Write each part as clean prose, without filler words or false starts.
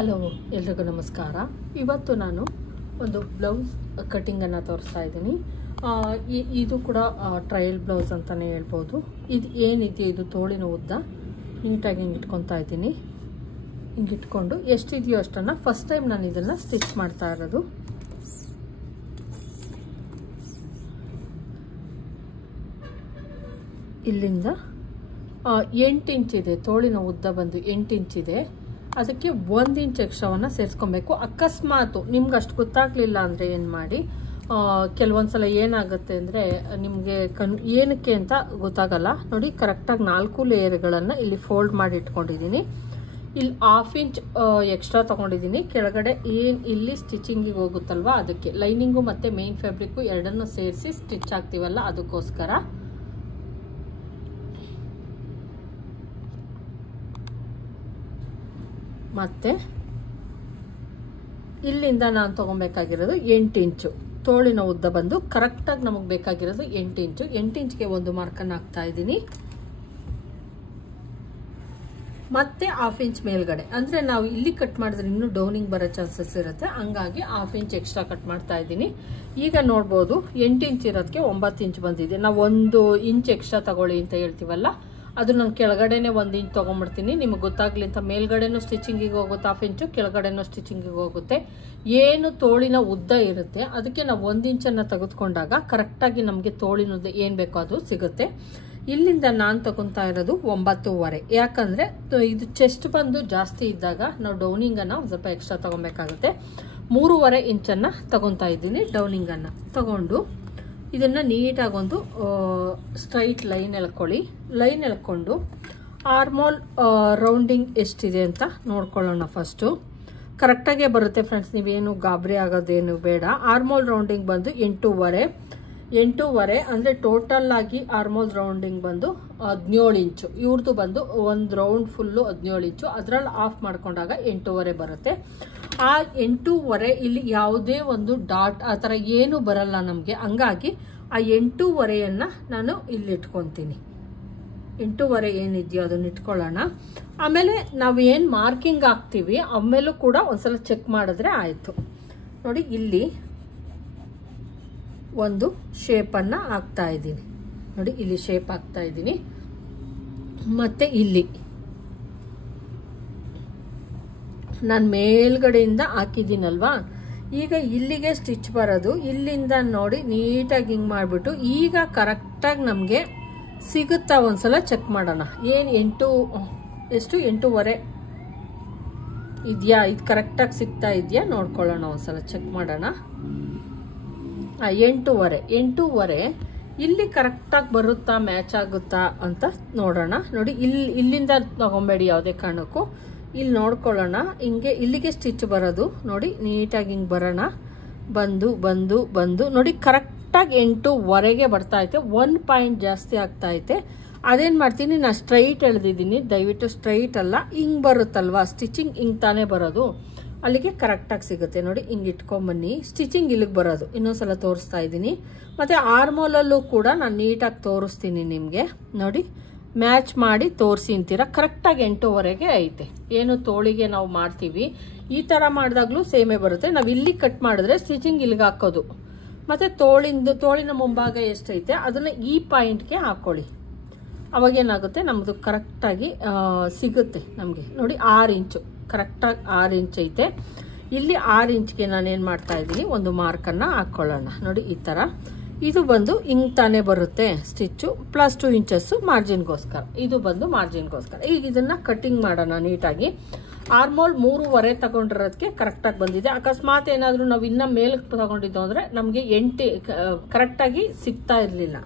Hello ಎಲ್ರಿಗೂ ನಮಸ್ಕಾರ. ಇವತ್ತು ನಾನು ಒಂದು ಬ್ಲೌಸ್ ಕಟಿಂಗನ್ನು ತೋರಿಸ್ತಾ ಇದ್ದೀನಿ. ಇದು ಕೂಡ ಟ್ರಯಲ್ ಬ್ಲೌಸ್ ಅಂತಲೇ ಹೇಳ್ಬೋದು. ಇದು ಏನಿದೆಯೋ ಇದು ತೋಳಿನ ಉದ್ದ ನೀಟಾಗಿ ಹಿಂಗೆ ಇಟ್ಕೊತಾ ಇದ್ದೀನಿ. ಹಿಂಗೆ ಇಟ್ಕೊಂಡು ಎಷ್ಟಿದೆಯೋ ಅಷ್ಟನ್ನು ಫಸ್ಟ್ ಟೈಮ್ ನಾನು ಇದನ್ನು ಸ್ಟಿಚ್ ಮಾಡ್ತಾ ಇರೋದು. ಇಲ್ಲಿಂದ 8 ಇಂಚಿದೆ ತೋಳಿನ ಉದ್ದ, ಬಂದು 8 ಇಂಚಿದೆ. ಅದಕ್ಕೆ 1 ಇಂಚ್ ಎಕ್ಸ್ಟ್ರಾವನ್ನು ಸೇರಿಸ್ಕೊಬೇಕು. ಅಕಸ್ಮಾತ್ ನಿಮ್ಗೆ ಅಷ್ಟು ಗೊತ್ತಾಗಲಿಲ್ಲ ಅಂದರೆ ಏನು ಮಾಡಿ, ಕೆಲವೊಂದ್ಸಲ ಏನಾಗುತ್ತೆ ಅಂದರೆ ನಿಮಗೆ ಏನಕ್ಕೆ ಅಂತ ಗೊತ್ತಾಗಲ್ಲ. ನೋಡಿ, ಕರೆಕ್ಟಾಗಿ 4 ಲೇಯರ್ಗಳನ್ನು ಇಲ್ಲಿ ಫೋಲ್ಡ್ ಮಾಡಿ ಇಟ್ಕೊಂಡಿದ್ದೀನಿ. ಇಲ್ಲಿ 1/2 ಇಂಚ್ ಎಕ್ಸ್ಟ್ರಾ ತೊಗೊಂಡಿದ್ದೀನಿ. ಕೆಳಗಡೆ ಏನು ಇಲ್ಲಿ ಸ್ಟಿಚಿಂಗಿಗೆ ಹೋಗುತ್ತಲ್ವ, ಅದಕ್ಕೆ ಲೈನಿಂಗು ಮತ್ತು ಮೇನ್ ಫ್ಯಾಬ್ರಿಕ್ಕು ಎರಡನ್ನೂ ಸೇರಿಸಿ ಸ್ಟಿಚ್ ಆಗ್ತೀವಲ್ಲ, ಅದಕ್ಕೋಸ್ಕರ. ಮತ್ತು ಇಲ್ಲಿಂದ ನಾನು ತೊಗೊಬೇಕಾಗಿರೋದು 8 ಇಂಚು ತೋಳಿನ ಉದ್ದ, ಬಂದು ಕರೆಕ್ಟಾಗಿ ನಮಗೆ ಬೇಕಾಗಿರೋದು 8 ಇಂಚು. 8 ಇಂಚ್ಗೆ ಒಂದು ಮಾರ್ಕನ್ನು ಹಾಕ್ತಾ ಇದ್ದೀನಿ. ಮತ್ತೆ 1/2 ಇಂಚ್ ಮೇಲ್ಗಡೆ, ಅಂದರೆ ನಾವು ಇಲ್ಲಿ ಕಟ್ ಮಾಡಿದ್ರೆ ಇನ್ನೂ ಡೌನಿಂಗ್ ಬರೋ ಚಾನ್ಸಸ್ ಇರುತ್ತೆ. ಹಂಗಾಗಿ 1/2 ಇಂಚ್ ಎಕ್ಸ್ಟ್ರಾ ಕಟ್ ಮಾಡ್ತಾ ಇದ್ದೀನಿ. ಈಗ ನೋಡ್ಬೋದು 8 ಇಂಚ್ ಇರೋದಕ್ಕೆ 9 ಇಂಚ್ ಬಂದಿದೆ. ನಾವು 1 ಇಂಚ್ ಎಕ್ಸ್ಟ್ರಾ ತಗೊಳ್ಳಿ ಅಂತ ಹೇಳ್ತೀವಲ್ಲ, ಅದು ನಾನು ಕೆಳಗಡೆನೇ 1 ಇಂಚ್ ತೊಗೊಂಡ್ಬಿಡ್ತೀನಿ. ನಿಮಗೆ ಗೊತ್ತಾಗ್ಲಿ ಅಂತ ಮೇಲ್ಗಡೆನೂ ಸ್ಟಿಚಿಂಗಿಗೆ ಹೋಗುತ್ತೆ 1/2 ಇಂಚು, ಕೆಳಗಡೆನೂ ಸ್ಟಿಚಿಂಗಿಗೆ ಹೋಗುತ್ತೆ. ಏನು ತೋಳಿನ ಉದ್ದ ಇರುತ್ತೆ ಅದಕ್ಕೆ ನಾವು 1 ಇಂಚನ್ನು ತೆಗೆದುಕೊಂಡಾಗ ಕರೆಕ್ಟಾಗಿ ನಮಗೆ ತೋಳಿನ ಉದ್ದ ಏನು ಬೇಕೋ ಅದು ಸಿಗುತ್ತೆ. ಇಲ್ಲಿಂದ ನಾನು ತಗೊತಾ ಇರೋದು 9.5. ಯಾಕಂದರೆ ಇದು ಚೆಸ್ಟ್ ಬಂದು ಜಾಸ್ತಿ ಇದ್ದಾಗ ನಾವು ಡೌನಿಂಗನ್ನು ಒಂದು ಸ್ವಲ್ಪ ಎಕ್ಸ್ಟ್ರಾ ತೊಗೊಬೇಕಾಗುತ್ತೆ. 3.5 ಇಂಚನ್ನು ತಗೊತಾ ಇದ್ದೀನಿ. ಡೌನಿಂಗನ್ನು ತಗೊಂಡು ಇದನ್ನು ನೀಟಾಗಿ ಒಂದು ಸ್ಟ್ರೈಟ್ ಲೈನ್ ಎಳ್ಕೊಳ್ಳಿ. ಲೈನ್ ಎಳ್ಕೊಂಡು ಆರ್ಮೋಲ್ ರೌಂಡಿಂಗ್ ಎಷ್ಟಿದೆ ಅಂತ ನೋಡ್ಕೊಳ್ಳೋಣ. ಫಸ್ಟು ಕರೆಕ್ಟಾಗೇ ಬರುತ್ತೆ ಫ್ರೆಂಡ್ಸ್, ನೀವೇನು ಗಾಬರಿ ಆಗೋದೇನು ಬೇಡ. ಆರ್ಮೋಲ್ ರೌಂಡಿಂಗ್ ಬಂದು 8.5 ಅಂದರೆ ಟೋಟಲ್ ಆಗಿ ಆರ್ಮೋಲ್ ರೌಂಡಿಂಗ್ ಬಂದು 17 ಇಂಚು. ಇವ್ರದ್ದು ಬಂದು ಒಂದು ರೌಂಡ್ ಫುಲ್ಲು 17 ಇಂಚು. ಅದರಲ್ಲಿ ಆಫ್ ಮಾಡ್ಕೊಂಡಾಗ 8.5 ಬರುತ್ತೆ. ಆ 8.5 ಇಲ್ಲಿ ಯಾವುದೇ ಒಂದು ಡಾಟ್ ಆ ಥರ ಏನೂ ಬರಲ್ಲ ನಮಗೆ. ಹಂಗಾಗಿ ಆ 8.5ಯನ್ನು ನಾನು ಇಲ್ಲಿ ಇಟ್ಕೊತೀನಿ. 8.5 ಏನಿದೆಯೋ ಅದನ್ನು ಇಟ್ಕೊಳ್ಳೋಣ. ಆಮೇಲೆ ನಾವು ಏನು ಮಾರ್ಕಿಂಗ್ ಹಾಕ್ತೀವಿ ಆಮೇಲೂ ಕೂಡ ಒಂದ್ಸಲ ಚೆಕ್ ಮಾಡಿದ್ರೆ ಆಯಿತು. ನೋಡಿ, ಇಲ್ಲಿ ಒಂದು ಶೇಪನ್ನು ಹಾಕ್ತಾ ಇದ್ದೀನಿ. ನೋಡಿ, ಇಲ್ಲಿ ಶೇಪ್ ಹಾಕ್ತಾ ಇದ್ದೀನಿ. ಮತ್ತು ಇಲ್ಲಿ ನಾನು ಮೇಲ್ಗಡೆಯಿಂದ ಹಾಕಿದ್ದೀನಲ್ವಾ, ಈಗ ಇಲ್ಲಿಗೆ ಸ್ಟಿಚ್ ಬರೋದು. ಇಲ್ಲಿಂದ ನೋಡಿ ನೀಟಾಗಿ ಹಿಂಗೆ ಮಾಡಿಬಿಟ್ಟು ಈಗ ಕರೆಕ್ಟಾಗಿ ನಮಗೆ ಸಿಗುತ್ತಾ ಒಂದ್ಸಲ ಚೆಕ್ ಮಾಡೋಣ. ಏನು 8.5 ಇದೆಯಾ, ಇದು ಕರೆಕ್ಟಾಗಿ ಸಿಗ್ತಾ ಇದೆಯಾ ನೋಡ್ಕೊಳ್ಳೋಣ. ಒಂದ್ಸಲ ಚೆಕ್ ಮಾಡೋಣ. 8.5 ಇಲ್ಲಿ ಕರೆಕ್ಟಾಗಿ ಬರುತ್ತಾ, ಮ್ಯಾಚ್ ಆಗುತ್ತಾ ಅಂತ ನೋಡೋಣ. ನೋಡಿ, ಇಲ್ಲಿಂದ ತಗೊಬೇಡಿ ಯಾವುದೇ ಕಾರಣಕ್ಕೂ. ಇಲ್ಲಿ ನೋಡ್ಕೊಳ್ಳೋಣ. ಹಿಂಗೆ ಇಲ್ಲಿಗೆ ಸ್ಟಿಚ್ ಬರೋದು ನೋಡಿ, ನೀಟಾಗಿ ಹಿಂಗೆ ಬರೋಣ. ಬಂದು ನೋಡಿ ಕರೆಕ್ಟಾಗಿ 8.5 ಬರ್ತಾ ಐತೆ. 1 ಪಾಯಿಂಟ್ ಜಾಸ್ತಿ ಆಗ್ತಾ ಐತೆ. ಅದೇನು ಮಾಡ್ತೀನಿ, ನಾನು ಸ್ಟ್ರೈಟ್ ಎಳೆದಿದ್ದೀನಿ. ದಯವಿಟ್ಟು ಸ್ಟ್ರೈಟ್ ಅಲ್ಲ, ಹಿಂಗೆ ಬರುತ್ತಲ್ವಾ ಸ್ಟಿಚಿಂಗ್, ಹಿಂಗೆ ತಾನೇ ಬರೋದು. ಅಲ್ಲಿಗೆ ಕರೆಕ್ಟಾಗಿ ಸಿಗುತ್ತೆ. ನೋಡಿ, ಹಿಂಗೆ ಇಟ್ಕೊಂಬನ್ನಿ. ಸ್ಟಿಚಿಂಗ್ ಇಲ್ಲಿಗೆ ಬರೋದು. ಇನ್ನೊಂದ್ಸಲ ತೋರಿಸ್ತಾ ಇದ್ದೀನಿ. ಮತ್ತು ಆರ್ಮೋಲಲ್ಲೂ ಕೂಡ ನಾನು ನೀಟಾಗಿ ತೋರಿಸ್ತೀನಿ ನಿಮಗೆ. ನೋಡಿ, ಮ್ಯಾಚ್ ಮಾಡಿ ತೋರಿಸಿ ಅಂತೀರ. ಕರೆಕ್ಟಾಗಿ 8.5 ಐತೆ. ಏನು ತೋಳಿಗೆ ನಾವು ಮಾಡ್ತೀವಿ ಈ ಥರ ಮಾಡಿದಾಗಲೂ ಸೇಮೇ ಬರುತ್ತೆ. ನಾವು ಇಲ್ಲಿ ಕಟ್ ಮಾಡಿದ್ರೆ ಸ್ಟಿಚಿಂಗ್ ಇಲ್ಲಿಗೆ ಹಾಕೋದು. ಮತ್ತು ತೋಳಿನ ಮುಂಭಾಗ ಎಷ್ಟೈತೆ ಅದನ್ನು ಈ ಪಾಯಿಂಟ್ಗೆ ಹಾಕ್ಕೊಳ್ಳಿ. ಅವಾಗೇನಾಗುತ್ತೆ, ನಮ್ಮದು ಕರೆಕ್ಟಾಗಿ ಸಿಗುತ್ತೆ ನಮಗೆ. ನೋಡಿ, 6 ಇಂಚು ಕರೆಕ್ಟಾಗಿ 6 ಇಂಚ್ ಐತೆ. ಇಲ್ಲಿ 6 ಇಂಚ್ಗೆ ನಾನೇನು ಮಾಡ್ತಾ ಇದ್ದೀನಿ, ಒಂದು ಮಾರ್ಕನ್ನು ಹಾಕ್ಕೊಳ್ಳೋಣ. ನೋಡಿ, ಈ ಥರ ಇದು ಬಂದು ಹಿಂಗೆ ತಾನೇ ಬರುತ್ತೆ ಸ್ಟಿಚ್ಚು. Plus 2 inches ಮಾರ್ಜಿನ್ಗೋಸ್ಕರ. ಇದು ಬಂದು ಮಾರ್ಜಿನ್ಗೋಸ್ಕರ. ಈಗ ಇದನ್ನು ಕಟ್ಟಿಂಗ್ ಮಾಡೋಣ ನೀಟಾಗಿ. ಆರ್ಮೋಲ್ 3.5 ತಗೊಂಡಿರೋದಕ್ಕೆ ಕರೆಕ್ಟಾಗಿ ಬಂದಿದೆ. ಅಕಸ್ಮಾತ್ ಏನಾದರೂ ನಾವು ಇನ್ನೂ ಮೇಲಕ್ಕೆ ತಗೊಂಡಿದ್ದು ಅಂದರೆ ನಮಗೆ 8 ಕರೆಕ್ಟಾಗಿ ಸಿಗ್ತಾ ಇರಲಿಲ್ಲ.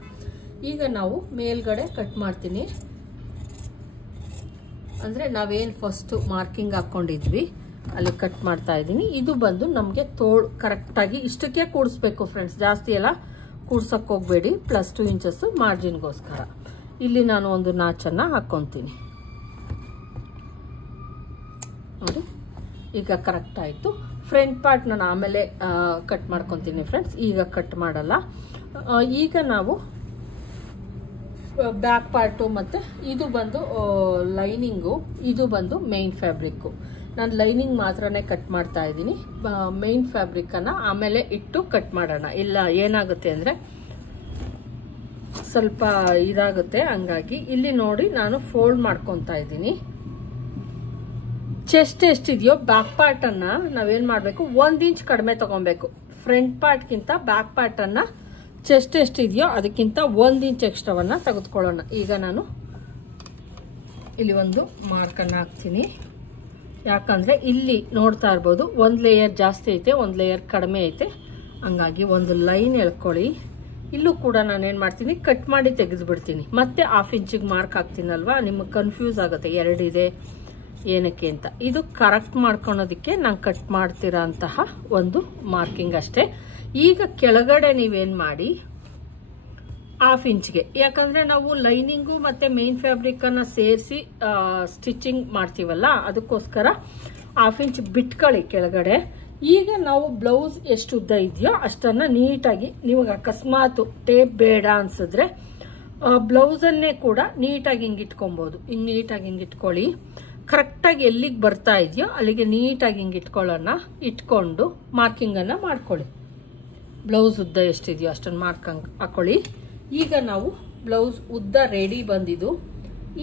ಈಗ ನಾವು ಮೇಲ್ಗಡೆ ಕಟ್ ಮಾಡ್ತೀನಿ. ಅಂದರೆ ನಾವೇನು ಫಸ್ಟು ಮಾರ್ಕಿಂಗ್ ಹಾಕ್ಕೊಂಡಿದ್ವಿ ಅಲ್ಲಿ ಕಟ್ ಮಾಡ್ತಾ ಇದ್ದೀನಿ. ಇದು ಬಂದು ನಮಗೆ ತೋಳು ಕರೆಕ್ಟಾಗಿ ಇಷ್ಟಕ್ಕೆ ಕೂಡಿಸ್ಬೇಕು ಫ್ರೆಂಡ್ಸ್, ಜಾಸ್ತಿ ಎಲ್ಲ ಕೂಡ್ಸೋಕ್ಕೆ ಹೋಗಬೇಡಿ. ಪ್ಲಸ್ 2 ಇಂಚಸ್ಸು ಮಾರ್ಜಿನ್ಗೋಸ್ಕರ. ಇಲ್ಲಿ ನಾನು ಒಂದು ನಾಚನ್ನು ಹಾಕ್ಕೊತೀನಿ. ನೋಡಿ, ಈಗ ಕರೆಕ್ಟ್ ಆಯಿತು. ಫ್ರಂಟ್ ಪಾರ್ಟ್ ನಾನು ಆಮೇಲೆ ಕಟ್ ಮಾಡ್ಕೊತೀನಿ ಫ್ರೆಂಡ್ಸ್, ಈಗ ಕಟ್ ಮಾಡಲ್ಲ. ಈಗ ನಾವು ಬ್ಯಾಕ್ ಪಾರ್ಟು ಮತ್ತು ಇದು ಬಂದು ಲೈನಿಂಗು, ಇದು ಬಂದು ಮೇನ್ ಫ್ಯಾಬ್ರಿಕ್ಕು. ನಾನು ಲೈನಿಂಗ್ ಮಾತ್ರನೇ ಕಟ್ ಮಾಡ್ತಾ ಇದ್ದೀನಿ. ಮೇನ್ ಫ್ಯಾಬ್ರಿಕನ್ನು ಆಮೇಲೆ ಇಟ್ಟು ಕಟ್ ಮಾಡೋಣ. ಇಲ್ಲ ಏನಾಗುತ್ತೆ ಅಂದರೆ ಸ್ವಲ್ಪ ಇದಾಗುತ್ತೆ. ಹಂಗಾಗಿ ಇಲ್ಲಿ ನೋಡಿ ನಾನು ಫೋಲ್ಡ್ ಮಾಡ್ಕೊತಾ ಇದ್ದೀನಿ. ಚೆಸ್ಟ್ ಎಷ್ಟಿದೆಯೋ ಬ್ಯಾಕ್ ಪಾರ್ಟನ್ನು ನಾವೇನು ಮಾಡಬೇಕು, 1 ಇಂಚ್ ಕಡಿಮೆ ತೊಗೊಬೇಕು. ಫ್ರಂಟ್ ಪಾರ್ಟ್ಗಿಂತ ಬ್ಯಾಕ್ ಪಾರ್ಟನ್ನು ಚೆಸ್ಟ್ ಎಷ್ಟಿದೆಯೋ ಅದಕ್ಕಿಂತ 1 ಇಂಚ್ ಎಕ್ಸ್ಟ್ರಾವನ್ನು ತೆಗೆದುಕೊಳ್ಳೋಣ. ಈಗ ನಾನು ಇಲ್ಲಿ ಒಂದು ಮಾರ್ಕನ್ನು ಹಾಕ್ತೀನಿ. ಯಾಕಂದರೆ ಇಲ್ಲಿ ನೋಡ್ತಾ ಇರ್ಬೋದು, 1 ಲೇಯರ್ ಜಾಸ್ತಿ ಐತೆ, 1 ಲೇಯರ್ ಕಡಿಮೆ ಐತೆ. ಹಂಗಾಗಿ ಒಂದು ಲೈನ್ ಎಳ್ಕೊಳ್ಳಿ. ಇಲ್ಲೂ ಕೂಡ ನಾನೇನು ಮಾಡ್ತೀನಿ, ಕಟ್ ಮಾಡಿ ತೆಗೆದುಬಿಡ್ತೀನಿ. ಮತ್ತೆ 1/2 ಇಂಚಿಗೆ ಮಾರ್ಕ್ ಹಾಕ್ತೀನಲ್ವಾ, ನಿಮಗೆ ಕನ್ಫ್ಯೂಸ್ ಆಗುತ್ತೆ 2 ಇದೆ ಏನಕ್ಕೆ ಅಂತ. ಇದು ಕರೆಕ್ಟ್ ಮಾಡ್ಕೊಳೋದಕ್ಕೆ ನಾನು ಕಟ್ ಮಾಡ್ತಿರೋ ಅಂತಹ ಒಂದು ಮಾರ್ಕಿಂಗ್ ಅಷ್ಟೇ. ಈಗ ಕೆಳಗಡೆ ನೀವೇನು ಮಾಡಿ 1/2 ಇಂಚ್ಗೆ, ಯಾಕಂದರೆ ನಾವು ಲೈನಿಂಗು ಮತ್ತು ಮೇನ್ ಫ್ಯಾಬ್ರಿಕನ್ನು ಸೇರಿಸಿ ಸ್ಟಿಚಿಂಗ್ ಮಾಡ್ತೀವಲ್ಲ, ಅದಕ್ಕೋಸ್ಕರ 1/2 ಇಂಚ್ ಬಿಟ್ಕೊಳ್ಳಿ ಕೆಳಗಡೆ. ಈಗ ನಾವು ಬ್ಲೌಸ್ ಎಷ್ಟು ಉದ್ದ ಇದೆಯೋ ಅಷ್ಟನ್ನು ನೀಟಾಗಿ, ನಿಮಗೆ ಅಕಸ್ಮಾತ್ ಟೇಪ್ ಬೇಡ ಅನ್ಸಿದ್ರೆ ಬ್ಲೌಸನ್ನೇ ಕೂಡ ನೀಟಾಗಿ ಹಿಂಗೆ ಇಟ್ಕೊಬೋದು. ಹಿಂಗೆ ನೀಟಾಗಿ ಹಿಂಗೆ ಇಟ್ಕೊಳ್ಳಿ. ಕರೆಕ್ಟಾಗಿ ಎಲ್ಲಿಗೆ ಬರ್ತಾ ಇದೆಯೋ ಅಲ್ಲಿಗೆ ನೀಟಾಗಿ ಹಿಂಗೆ ಇಟ್ಕೊಳ್ಳೋಣ. ಇಟ್ಕೊಂಡು ಮಾರ್ಕಿಂಗನ್ನು ಮಾಡ್ಕೊಳ್ಳಿ. ಬ್ಲೌಸ್ ಉದ್ದ ಎಷ್ಟಿದೆಯೋ ಅಷ್ಟನ್ನು ಹಾಕೊಳ್ಳಿ. ಈಗ ನಾವು ಬ್ಲೌಸ್ ಉದ್ದ ರೆಡಿ ಬಂದಿದ್ದು.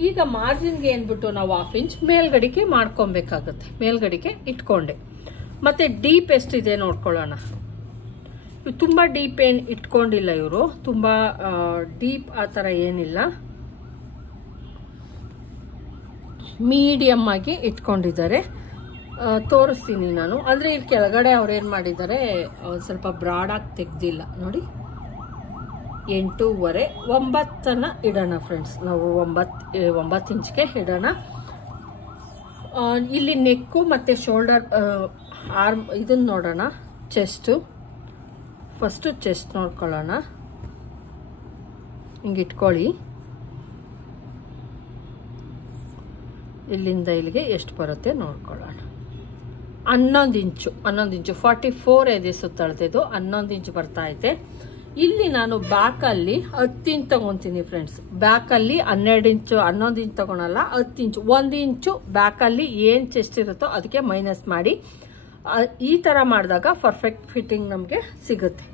ಈಗ ಮಾರ್ಜಿನ್ಗೆ ಏನ್ಬಿಟ್ಟು ನಾವು 1/2 ಇಂಚ್ ಮೇಲ್ಗಡಿಕೆ ಮಾಡ್ಕೊಬೇಕಾಗತ್ತೆ. ಮೇಲ್ಗಡಿಕೆ ಇಟ್ಕೊಂಡೆ. ಮತ್ತೆ ಡೀಪ್ ಎಷ್ಟಿದೆ ನೋಡ್ಕೊಳ್ಳೋಣ. ತುಂಬ ಡೀಪ್ ಏನು ಇಟ್ಕೊಂಡಿಲ್ಲ ಇವರು, ತುಂಬ ಡೀಪ್ ಆ ಥರ ಏನಿಲ್ಲ, ಮೀಡಿಯಮ್ ಆಗಿ ಇಟ್ಕೊಂಡಿದ್ದಾರೆ. ತೋರಿಸ್ತೀನಿ ನಾನು. ಅಂದರೆ ಇಲ್ಲಿ ಕೆಳಗಡೆ ಅವ್ರೇನು ಮಾಡಿದ್ದಾರೆ, ಸ್ವಲ್ಪ ಬ್ರಾಡಾಗಿ ತೆಗ್ದಿಲ್ಲ ನೋಡಿ. 8.5 9 ಇಡೋಣ ಫ್ರೆಂಡ್ಸ್. ನಾವು 9 ಇಂಚ್ಗೆ ಇಡೋಣ. ಇಲ್ಲಿ ನೆಕ್ಕು ಮತ್ತು ಶೋಲ್ಡರ್ ಆರ್ಮ್ ಇದನ್ನು ನೋಡೋಣ. ಚೆಸ್ಟು ಫಸ್ಟು ಚೆಸ್ಟ್ ನೋಡ್ಕೊಳ್ಳೋಣ. ಹಿಂಗೆ ಇಟ್ಕೊಳ್ಳಿ. ಇಲ್ಲಿಂದ ಇಲ್ಲಿಗೆ ಎಷ್ಟು ಬರುತ್ತೆ ನೋಡ್ಕೊಳ್ಳೋಣ. 11 ಇಂಚು 44 ಇದೆ ಸುತ್ತಳತೆದು. 11 ಇಂಚು ಬರ್ತಾ ಐತೆ. ಇಲ್ಲಿ ನಾನು ಬ್ಯಾಕಲ್ಲಿ 10 ಇಂಚ್ ತಗೊತೀನಿ ಫ್ರೆಂಡ್ಸ್. ಬ್ಯಾಕಲ್ಲಿ 12 ಇಂಚು 11 ಇಂಚ್ ತಗೊಳಲ್ಲ, 10 ಇಂಚು. 1 ಇಂಚು ಬ್ಯಾಕಲ್ಲಿ ಏನು ಚೆಸ್ಟ್ ಇರುತ್ತೋ ಅದಕ್ಕೆ ಮೈನಸ್ ಮಾಡಿ. ಈ ಥರ ಮಾಡಿದಾಗ ಪರ್ಫೆಕ್ಟ್ ಫಿಟ್ಟಿಂಗ್ ನಮಗೆ ಸಿಗುತ್ತೆ.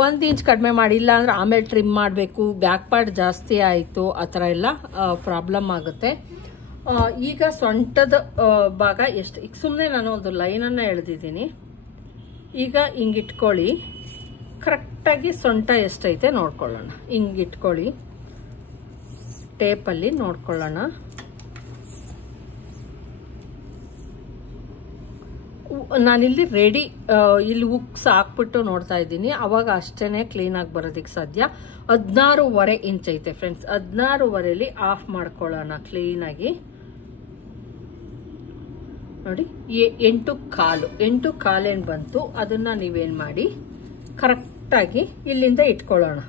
1 ಇಂಚ್ ಕಡಿಮೆ ಮಾಡಿಲ್ಲ ಅಂದರೆ ಆಮೇಲೆ ಟ್ರಿಮ್ ಮಾಡಬೇಕು, ಬ್ಯಾಕ್ ಪಾರ್ಟ್ ಜಾಸ್ತಿ ಆಯಿತು, ಆ ಥರ ಎಲ್ಲ ಪ್ರಾಬ್ಲಮ್ ಆಗುತ್ತೆ. ಈಗ ಸೊಂಟದ ಭಾಗ ಎಷ್ಟು, ಈಗ ಸುಮ್ಮನೆ ನಾನು ಒಂದು ಲೈನನ್ನು ಎಳೆದಿದ್ದೀನಿ. ಈಗ ಹಿಂಗಿಟ್ಕೊಳ್ಳಿ. ಕರೆಕ್ಟಾಗಿ ಸೊಂಟ ಎಷ್ಟೈತೆ ನೋಡ್ಕೊಳ್ಳೋಣ. ಹಿಂಗಿಟ್ಕೊಳ್ಳಿ. ಟೇಪಲ್ಲಿ ನೋಡ್ಕೊಳ್ಳೋಣ. ನಾನಿಲ್ಲಿ ರೆಡಿ ಇಲ್ಲಿ ಉಕ್ಸ್ ಹಾಕ್ಬಿಟ್ಟು ನೋಡ್ತಾ ಇದ್ದೀನಿ. ಅವಾಗ ಅಷ್ಟೇ ಕ್ಲೀನಾಗಿ ಬರೋದಕ್ಕೆ ಸಾಧ್ಯ. 16.5 ಇಂಚ್ ಐತೆ ಫ್ರೆಂಡ್ಸ್. 16.5ಲಿ ಆಫ್ ಮಾಡ್ಕೊಳ್ಳೋಣ ಕ್ಲೀನಾಗಿ. ನೋಡಿ 8.25 ಏನು ಬಂತು, ಅದನ್ನು ನೀವೇನು ಮಾಡಿ ಕರೆಕ್ಟಾಗಿ ಇಲ್ಲಿಂದ ಇಟ್ಕೊಳ್ಳೋಣ.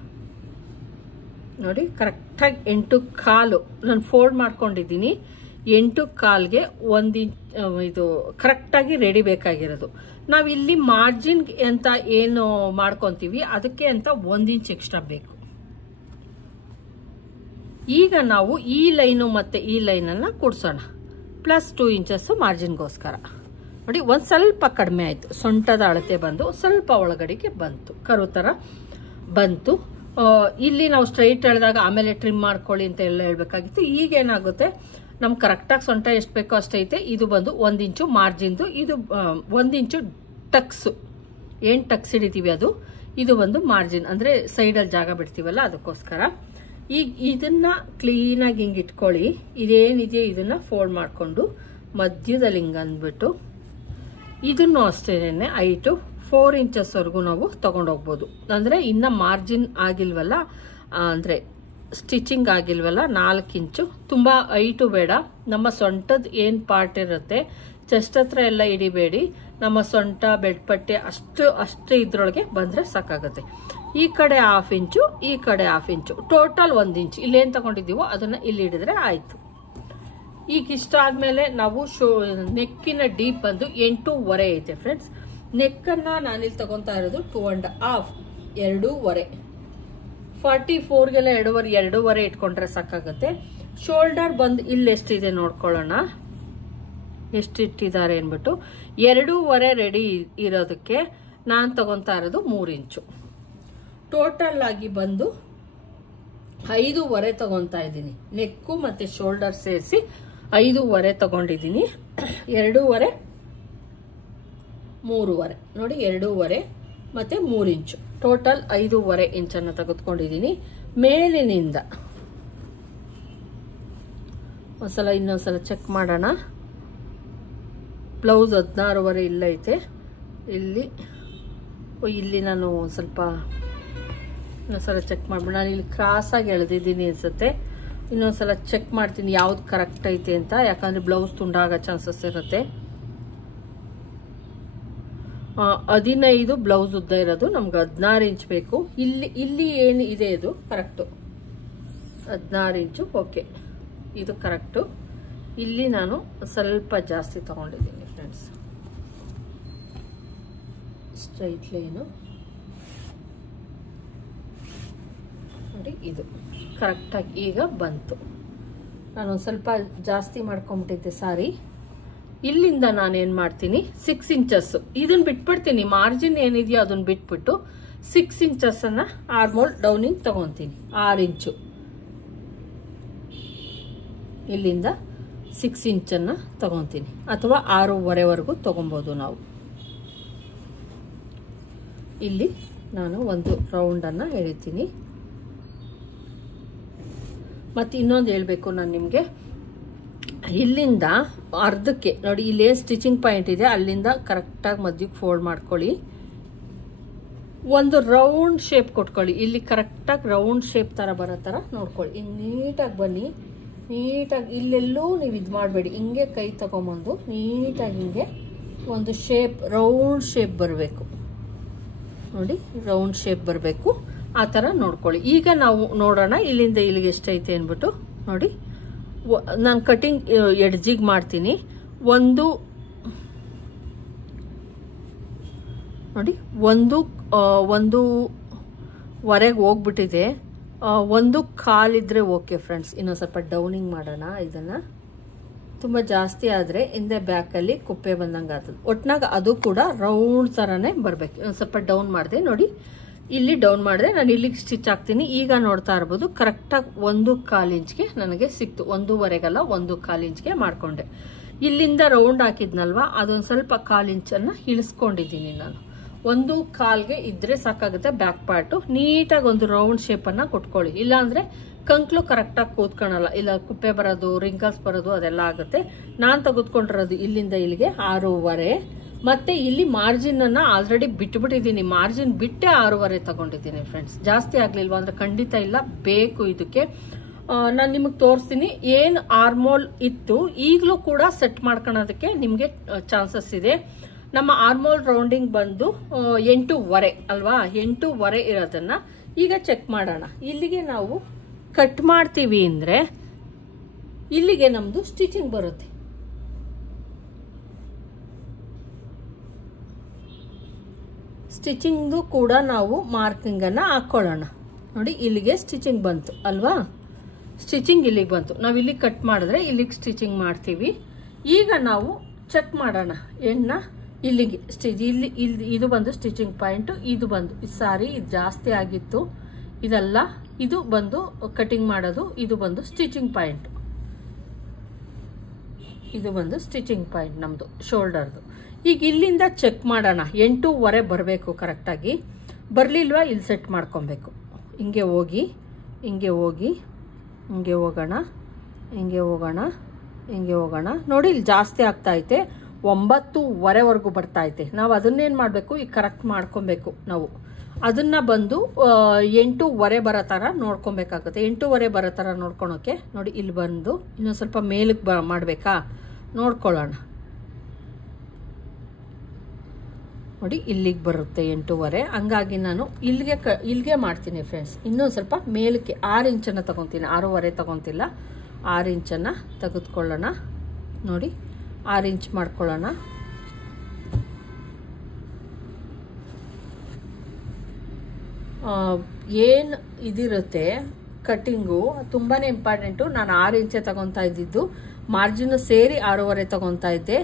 ನೋಡಿ ಕರೆಕ್ಟಾಗಿ 8.25 ನಾನು ಫೋಲ್ಡ್ ಮಾಡ್ಕೊಂಡಿದ್ದೀನಿ. 8.25ಗೆ 1 ಇಂಚ್ ಇದು ಕರೆಕ್ಟಾಗಿ ರೆಡಿ ಬೇಕಾಗಿರೋದು. ನಾವು ಇಲ್ಲಿ ಮಾರ್ಜಿನ್ ಅಂತ ಏನು ಮಾಡ್ಕೊತೀವಿ ಅದಕ್ಕೆ ಅಂತ 1 ಇಂಚ್ ಎಕ್ಸ್ಟ್ರಾ ಬೇಕು. ಈಗ ನಾವು ಈ ಲೈನು ಮತ್ತು ಈ ಲೈನನ್ನು ಕೂಡ್ಸೋಣ. Plus 2 inches ಮಾರ್ಜಿನ್ಗೋಸ್ಕರ. ನೋಡಿ ಒಂದು ಸ್ವಲ್ಪ ಕಡಿಮೆ ಆಯಿತು. ಸೊಂಟದ ಅಳತೆ ಬಂದು ಸ್ವಲ್ಪ ಒಳಗಡೆಗೆ ಬಂತು, ಕರು ಥರ ಬಂತು. ಇಲ್ಲಿ ನಾವು ಸ್ಟ್ರೈಟ್ ಎಳೆದಾಗ ಆಮೇಲೆ ಟ್ರಿಮ್ ಮಾಡ್ಕೊಳ್ಳಿ ಅಂತ ಎಲ್ಲ ಹೇಳ್ಬೇಕಾಗಿತ್ತು. ಈಗೇನಾಗುತ್ತೆ, ನಮ್ಗೆ ಕರೆಕ್ಟಾಗಿ ಸೊಂಟ ಎಷ್ಟು ಬೇಕೋ ಅಷ್ಟೈತೆ. ಇದು ಬಂದು 1 ಇಂಚು ಮಾರ್ಜಿನ್ದು. ಇದು 1 ಇಂಚು ಟಕ್ಸು, ಏನು ಟಕ್ಸ್ ಹಿಡಿತೀವಿ ಅದು. ಇದು ಒಂದು ಮಾರ್ಜಿನ್, ಅಂದರೆ ಸೈಡಲ್ಲಿ ಜಾಗ ಬಿಡ್ತೀವಲ್ಲ ಅದಕ್ಕೋಸ್ಕರ. ಈಗ ಇದನ್ನು ಕ್ಲೀನಾಗಿ ಹಿಂಗೆ ಇಟ್ಕೊಳ್ಳಿ. ಇದೇನಿದೆಯೋ ಇದನ್ನು ಫೋಲ್ಡ್ ಮಾಡಿಕೊಂಡು ಮಧ್ಯದಲ್ಲಿ ಹಿಂಗೆ ಅಂದ್ಬಿಟ್ಟು ಇದನ್ನು ಅಷ್ಟೇನೆ ಹೈಟು 4 ಇಂಚಸ್ವರೆಗೂ ನಾವು ತೊಗೊಂಡೋಗ್ಬೋದು. ಅಂದರೆ ಇನ್ನು ಮಾರ್ಜಿನ್ ಆಗಿಲ್ವಲ್ಲ, ಅಂದರೆ ಸ್ಟಿಚಿಂಗ್ ಆಗಿಲ್ವಲ್ಲ, 4 ಇಂಚು. ತುಂಬ ಹೈಟು ಬೇಡ. ನಮ್ಮ ಸೊಂಟದ ಏನು ಪಾರ್ಟ್ ಇರುತ್ತೆ ಚೆಸ್ಟ್ ಹತ್ರ ಎಲ್ಲ ಹಿಡಿಬೇಡಿ. ನಮ್ಮ ಸೊಂಟ ಬೆಡ್ಪಟ್ಟೆ ಅಷ್ಟು ಇದ್ರೊಳಗೆ ಬಂದರೆ ಸಾಕಾಗುತ್ತೆ. ಈ ಕಡೆ 1/2 ಇಂಚು, ಈ ಕಡೆ 1/2 ಇಂಚು, ಟೋಟಲ್ 1 ಇಂಚು. ಇಲ್ಲೇನು ತಗೊಂಡಿದ್ದೀವೋ ಅದನ್ನು ಇಲ್ಲಿ ಹಿಡಿದ್ರೆ ಆಯಿತು. ಈಗ ಇಷ್ಟ ಆದಮೇಲೆ ನಾವು ನೆಕ್ಕಿನ ಡೀಪ್ ಬಂದು 8.25 ಐತೆ ಫ್ರೆಂಡ್ಸ್. ನೆಕ್ಕನ್ನು ನಾನಿಲ್ಲಿ ತಗೊತಾ ಇರೋದು 2.5, 2.5. 44ಗೆಲ್ಲ 2.5 ಇಟ್ಕೊಂಡ್ರೆ ಸಾಕಾಗುತ್ತೆ. ಶೋಲ್ಡರ್ ಬಂದು ಇಲ್ಲಿ ಎಷ್ಟಿದೆ ನೋಡ್ಕೊಳ್ಳೋಣ. ಎಷ್ಟು ಇಟ್ಟಿದ್ದಾರೆ ಅಂದ್ಬಿಟ್ಟು 2.5 ರೆಡಿ ಇರೋದಕ್ಕೆ ನಾನು ತಗೊತಾ ಇರೋದು 3 ಇಂಚು. ಟೋಟಲ್ ಆಗಿ ಬಂದು 5.5 ತಗೊತಾ ಇದ್ದೀನಿ. ನೆಕ್ಕು ಮತ್ತೆ ಶೋಲ್ಡರ್ ಸೇರಿಸಿ 5.5 ತಗೊಂಡಿದ್ದೀನಿ. 2.5 3.5 ನೋಡಿ, 2.5 ಮತ್ತೆ 3 ಇಂಚು ಟೋಟಲ್ 5.5 ಇಂಚನ್ನು ತೆಗೆದುಕೊಂಡಿದ್ದೀನಿ. ಮೇಲಿನಿಂದ ಒಂದ್ಸಲ ಇನ್ನೊಂದ್ಸಲ ಚೆಕ್ ಮಾಡೋಣ. ಬ್ಲೌಸ್ 16.5 ಇಲ್ಲೈತೆ. ಇಲ್ಲಿ ನಾನು ಒಂದು ಸ್ವಲ್ಪ ಇನ್ನೊಂದ್ಸಲ ಚೆಕ್ ಮಾಡ್ಬಿಡ. ನಾನು ಇಲ್ಲಿ ಕ್ರಾಸಾಗಿ ಎಳೆದಿದ್ದೀನಿ ಅನ್ಸುತ್ತೆ. ಇನ್ನೊಂದ್ಸಲ ಚೆಕ್ ಮಾಡ್ತೀನಿ ಯಾವ್ದು ಕರೆಕ್ಟ್ ಐತೆ ಅಂತ, ಯಾಕಂದ್ರೆ ಬ್ಲೌಸ್ ತುಂಡಾಗೋ ಚಾನ್ಸಸ್ ಇರುತ್ತೆ. 15 ಬ್ಲೌಸ್ ಉದ್ದ ಇರೋದು, ನಮ್ಗೆ 16 ಇಂಚ್ ಬೇಕು. ಇಲ್ಲಿ ಏನು ಇದೆ ಇದು ಕರೆಕ್ಟು, 16 ಇಂಚು. ಓಕೆ, ಇದು ಕರೆಕ್ಟು. ಇಲ್ಲಿ ನಾನು ಸ್ವಲ್ಪ ಜಾಸ್ತಿ ತಗೊಂಡಿದ್ದೀನಿ ಫ್ರೆಂಡ್ಸ್. ಸ್ಟ್ರೈಟ್ ಲೈನು ನೋಡಿ, ಇದು ಕರೆಕ್ಟಾಗಿ ಈಗ ಬಂತು. ನಾನೊಂದು ಸ್ವಲ್ಪ ಜಾಸ್ತಿ ಮಾಡ್ಕೊಂಬಿಟ್ಟಿದ್ದೆ ಸಾರಿ. ಇಲ್ಲಿಂದ ನಾನೇನು ಮಾಡ್ತೀನಿ, 6 ಇಂಚಸ್ ಇದನ್ನ ಬಿಟ್ಬಿಡ್ತೀನಿ. ಮಾರ್ಜಿನ್ ಏನಿದೆಯೋ ಅದನ್ನ ಬಿಟ್ಬಿಟ್ಟು 6 ಇಂಚಸ್ ಅನ್ನ ಆರ್ಮೋಲ್ ಡೌನಿಂಗ್ ತಗೊಂತೀನಿ. 6 ಇಂಚು ಇಲ್ಲಿಂದ 6 ಇಂಚನ್ನ ತಗೊಂತೀನಿ, ಅಥವಾ 6.5ವರೆಗೂ ತಗೊಬೋದು ನಾವು. ಇಲ್ಲಿ ನಾನು ಒಂದು ರೌಂಡನ್ನು ಎಳಿತೀನಿ. ಮತ್ತು ಇನ್ನೊಂದು ಹೇಳಬೇಕು ನಾನು ನಿಮಗೆ, ಇಲ್ಲಿಂದ ಅರ್ಧಕ್ಕೆ ನೋಡಿ, ಇಲ್ಲೇ ಸ್ಟಿಚಿಂಗ್ ಪಾಯಿಂಟ್ ಇದೆ, ಅಲ್ಲಿಂದ ಕರೆಕ್ಟಾಗಿ ಮಧ್ಯಕ್ಕೆ ಫೋಲ್ಡ್ ಮಾಡ್ಕೊಳ್ಳಿ. ಒಂದು ರೌಂಡ್ ಶೇಪ್ ಕೊಟ್ಕೊಳ್ಳಿ. ಇಲ್ಲಿ ಕರೆಕ್ಟಾಗಿ ರೌಂಡ್ ಶೇಪ್ ಥರ ಬರೋ ಥರ ನೋಡ್ಕೊಳ್ಳಿ. ಹಿಂಗೆ ನೀಟಾಗಿ ಬನ್ನಿ. ನೀಟಾಗಿ ಇಲ್ಲೆಲ್ಲೂ ನೀವು ಇದು ಮಾಡಬೇಡಿ. ಹಿಂಗೆ ಕೈ ತಗೊಂಬಂದು ನೀಟಾಗಿ ಹಿಂಗೆ ಒಂದು ಶೇಪ್, ರೌಂಡ್ ಶೇಪ್ ಬರಬೇಕು ನೋಡಿ, ರೌಂಡ್ ಶೇಪ್ ಬರಬೇಕು. ಆ ಥರ ನೋಡ್ಕೊಳ್ಳಿ. ಈಗ ನಾವು ನೋಡೋಣ ಇಲ್ಲಿಂದ ಇಲ್ಲಿಗೆ ಎಷ್ಟೈತೆ ಅಂದ್ಬಿಟ್ಟು. ನೋಡಿ, ನಾನು ಕಟಿಂಗ್ ಎಡ್ಜಿಗೆ ಮಾಡ್ತೀನಿ. ನೋಡಿ, ಒಂದೂವರೆಗೆ ಹೋಗ್ಬಿಟ್ಟಿದೆ. 1.25 ಇದ್ರೆ ಓಕೆ ಫ್ರೆಂಡ್ಸ್. ಇನ್ನೊಂದು ಸ್ವಲ್ಪ ಡೌನಿಂಗ್ ಮಾಡೋಣ. ಇದನ್ನು ತುಂಬ ಜಾಸ್ತಿ ಆದರೆ ಹಿಂದೆ ಬ್ಯಾಕಲ್ಲಿ ಕುಪ್ಪೆ ಬಂದಂಗೆ ಆಗ್ತದೆ. ಒಟ್ನಾಗ ಅದು ಕೂಡ ರೌಂಡ್ ಥರನೇ ಬರಬೇಕು. ಒಂದು ಸ್ವಲ್ಪ ಡೌನ್ ಮಾಡಿದೆ ನೋಡಿ, ಇಲ್ಲಿ ಡೌನ್ ಮಾಡಿದೆ. ನಾನು ಇಲ್ಲಿಗೆ ಸ್ಟಿಚ್ ಹಾಕ್ತೀನಿ. ಈಗ ನೋಡ್ತಾ ಇರ್ಬೋದು ಕರೆಕ್ಟಾಗಿ 1.25 ಇಂಚ್ಗೆ ನನಗೆ ಸಿಕ್ತು. 1.5ಗಲ್ಲ, 1.25 ಇಂಚ್ಗೆ ಮಾಡಿಕೊಂಡೆ. ಇಲ್ಲಿಂದ ರೌಂಡ್ ಹಾಕಿದ್ನಲ್ವಾ, ಅದೊಂದು ಸ್ವಲ್ಪ 1/4 ಇಂಚನ್ನು ಇಳಿಸ್ಕೊಂಡಿದ್ದೀನಿ ನಾನು. 1.25ಗೆ ಇದ್ರೆ ಸಾಕಾಗುತ್ತೆ. ಬ್ಯಾಕ್ ಪಾರ್ಟು ನೀಟಾಗಿ ಒಂದು ರೌಂಡ್ ಶೇಪನ್ನು ಕೊಟ್ಕೊಳ್ಳಿ. ಇಲ್ಲಾಂದರೆ ಕಂಕ್ಲು ಕರೆಕ್ಟಾಗಿ ಕೂತ್ಕೊಳ್ಳಲ್ಲ, ಇಲ್ಲ ಕುಪ್ಪೆ ಬರೋದು, ರಿಂಕಲ್ಸ್ ಬರೋದು ಅದೆಲ್ಲ ಆಗುತ್ತೆ. ನಾನು ತೆಗೆದುಕೊಂಡಿರೋದು ಇಲ್ಲಿಂದ ಇಲ್ಲಿಗೆ 6.5. ಮತ್ತೆ ಇಲ್ಲಿ ಮಾರ್ಜಿನ್ ಅನ್ನ ಆಲ್ರೆಡಿ ಬಿಟ್ಬಿಟ್ಟಿದ್ದೀನಿ. ಮಾರ್ಜಿನ್ ಬಿಟ್ಟೆ 6.5 ತಗೊಂಡಿದ್ದೀನಿ ಫ್ರೆಂಡ್ಸ್. ಜಾಸ್ತಿ ಆಗ್ಲಿಲ್ವಾ ಅಂದ್ರೆ ಖಂಡಿತ ಇಲ್ಲ, ಬೇಕು ಇದಕ್ಕೆ. ನಾನು ನಿಮಗೆ ತೋರಿಸ್ತೀನಿ ಏನು ಆರ್ಮೋಲ್ ಇತ್ತು. ಈಗಲೂ ಕೂಡ ಸೆಟ್ ಮಾಡ್ಕೊಳ್ಳೋದಕ್ಕೆ ನಿಮಗೆ ಚಾನ್ಸಸ್ ಇದೆ. ನಮ್ಮ ಆರ್ಮೋಲ್ ರೌಂಡಿಂಗ್ ಬಂದು 8.5 ಅಲ್ವಾ, 8.5 ಇರೋದನ್ನ ಈಗ ಚೆಕ್ ಮಾಡೋಣ. ಇಲ್ಲಿಗೆ ನಾವು ಕಟ್ ಮಾಡ್ತೀವಿ ಅಂದ್ರೆ ಇಲ್ಲಿಗೆ ನಮ್ದು ಸ್ಟಿಚಿಂಗ್ ಬರುತ್ತೆ. ಸ್ಟಿಚಿಂಗ್ದು ಕೂಡ ನಾವು ಮಾರ್ಕಿಂಗ್ ಅನ್ನ ಹಾಕೊಳ್ಳೋಣ. ನೋಡಿ, ಇಲ್ಲಿಗೆ ಸ್ಟಿಚಿಂಗ್ ಬಂತು ಅಲ್ವಾ, ಸ್ಟಿಚಿಂಗ್ ಇಲ್ಲಿಗೆ ಬಂತು. ನಾವು ಇಲ್ಲಿ ಕಟ್ ಮಾಡಿದ್ರೆ ಇಲ್ಲಿಗೆ ಸ್ಟಿಚಿಂಗ್ ಮಾಡ್ತೀವಿ. ಈಗ ನಾವು ಚೆಕ್ ಮಾಡೋಣ ಇಲ್ಲಿಗೆ ಇದು ಬಂದು ಸ್ಟಿಚಿಂಗ್ ಪಾಯಿಂಟ್, ಇದು ಬಂದು ಸಾರಿ ಇದು ಜಾಸ್ತಿ ಆಗಿತ್ತು, ಇದಲ್ಲ, ಇದು ಬಂದು ಕಟಿಂಗ್ ಮಾಡೋದು, ಇದು ಬಂದು ಸ್ಟಿಚಿಂಗ್ ಪಾಯಿಂಟ್. ಇದು ಬಂದು ಸ್ಟಿಚಿಂಗ್ ಪಾಯಿಂಟ್ ನಮ್ದು ಶೋಲ್ಡರ್ದು. ಈಗ ಇಲ್ಲಿಂದ ಚೆಕ್ ಮಾಡೋಣ. 8.5 ಬರಬೇಕು ಕರೆಕ್ಟಾಗಿ. ಬರಲಿಲ್ವಾ, ಇಲ್ಲಿ ಸೆಟ್ ಮಾಡ್ಕೊಬೇಕು. ಹಿಂಗೆ ಹೋಗಿ ಹಿಂಗೆ ಹೋಗಿ ಹಿಂಗೆ ಹೋಗೋಣ, ಹಿಂಗೆ ಹೋಗೋಣ, ಹಿಂಗೆ ಹೋಗೋಣ. ನೋಡಿ, ಇಲ್ಲಿ ಜಾಸ್ತಿ ಆಗ್ತಾ ಐತೆ. 9.5ವರೆಗೂ ಬರ್ತಾ ಐತೆ. ನಾವು ಅದನ್ನೇನು ಮಾಡಬೇಕು, ಈಗ ಕರೆಕ್ಟ್ ಮಾಡ್ಕೊಬೇಕು. ನಾವು ಅದನ್ನ ಬಂದು 8.5 ಬರೋ ಥರ ನೋಡ್ಕೊಬೇಕಾಗುತ್ತೆ. 8.5 ಬರೋ ಥರ ನೋಡ್ಕೊಳೋಕೆ ನೋಡಿ, ಇಲ್ಲಿ ಬಂದು ಇನ್ನೊಂದು ಸ್ವಲ್ಪ ಮೇಲಕ್ಕೆ ಮಾಡಬೇಕಾ ನೋಡ್ಕೊಳ್ಳೋಣ. ನೋಡಿ, ಇಲ್ಲಿಗೆ ಬರುತ್ತೆ 8.5. ಹಂಗಾಗಿ ನಾನು ಇಲ್ಲಿಗೆ ಮಾಡ್ತೀನಿ ಫ್ರೆಂಡ್ಸ್. ಇನ್ನೊಂದು ಸ್ವಲ್ಪ ಮೇಲಕ್ಕೆ 6 ಇಂಚನ್ನು ತಗೊತೀನಿ, 6.5 ತಗೊತಿಲ್ಲ. 6 ಇಂಚನ್ನು ತೆಗೆದುಕೊಳ್ಳೋಣ. ನೋಡಿ, 6 ಇಂಚ್ ಮಾಡ್ಕೊಳ್ಳೋಣ. ಏನು ಇದಿರುತ್ತೆ ಕಟ್ಟಿಂಗು ತುಂಬಾ ಇಂಪಾರ್ಟೆಂಟು. ನಾನು 6 ಇಂಚೆ ತಗೊತಾ ಇದ್ದಿದ್ದು, ಮಾರ್ಜಿನ್ ಸೇರಿ 6.5 ತಗೊತಾ ಇದ್ದೆ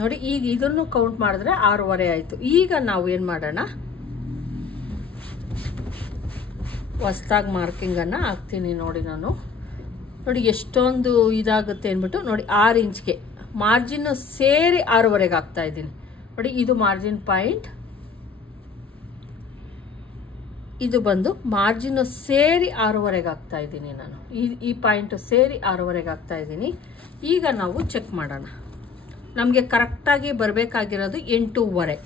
ನೋಡಿ. ಈಗ ಇದನ್ನು ಕೌಂಟ್ ಮಾಡಿದ್ರೆ 6.5 ಆಯಿತು. ಈಗ ನಾವು ಏನು ಮಾಡೋಣ, ಹೊಸ್ದಾಗಿ ಮಾರ್ಕಿಂಗನ್ನು ಹಾಕ್ತೀನಿ ನೋಡಿ. ನಾನು ನೋಡಿ ಎಷ್ಟೊಂದು ಇದಾಗುತ್ತೆ ಅಂದ್ಬಿಟ್ಟು ನೋಡಿ 6 ಇಂಚ್ಗೆ ಮಾರ್ಜಿನ್ ಸೇರಿ 6.5 ಹಾಕ್ತಾ ಇದ್ದೀನಿ ನೋಡಿ. ಇದು ಮಾರ್ಜಿನ್ ಪಾಯಿಂಟ್, ಇದು ಬಂದು ಮಾರ್ಜಿನ್ ಸೇರಿ 6.5 ಹಾಕ್ತಾ ಇದ್ದೀನಿ ನಾನು. ಈ ಪಾಯಿಂಟ್ ಸೇರಿ 6.5 ಹಾಕ್ತಾ ಇದ್ದೀನಿ. ಈಗ ನಾವು ಚೆಕ್ ಮಾಡೋಣ. ನಮಗೆ ಕರೆಕ್ಟಾಗಿ ಬರಬೇಕಾಗಿರೋದು 8.5.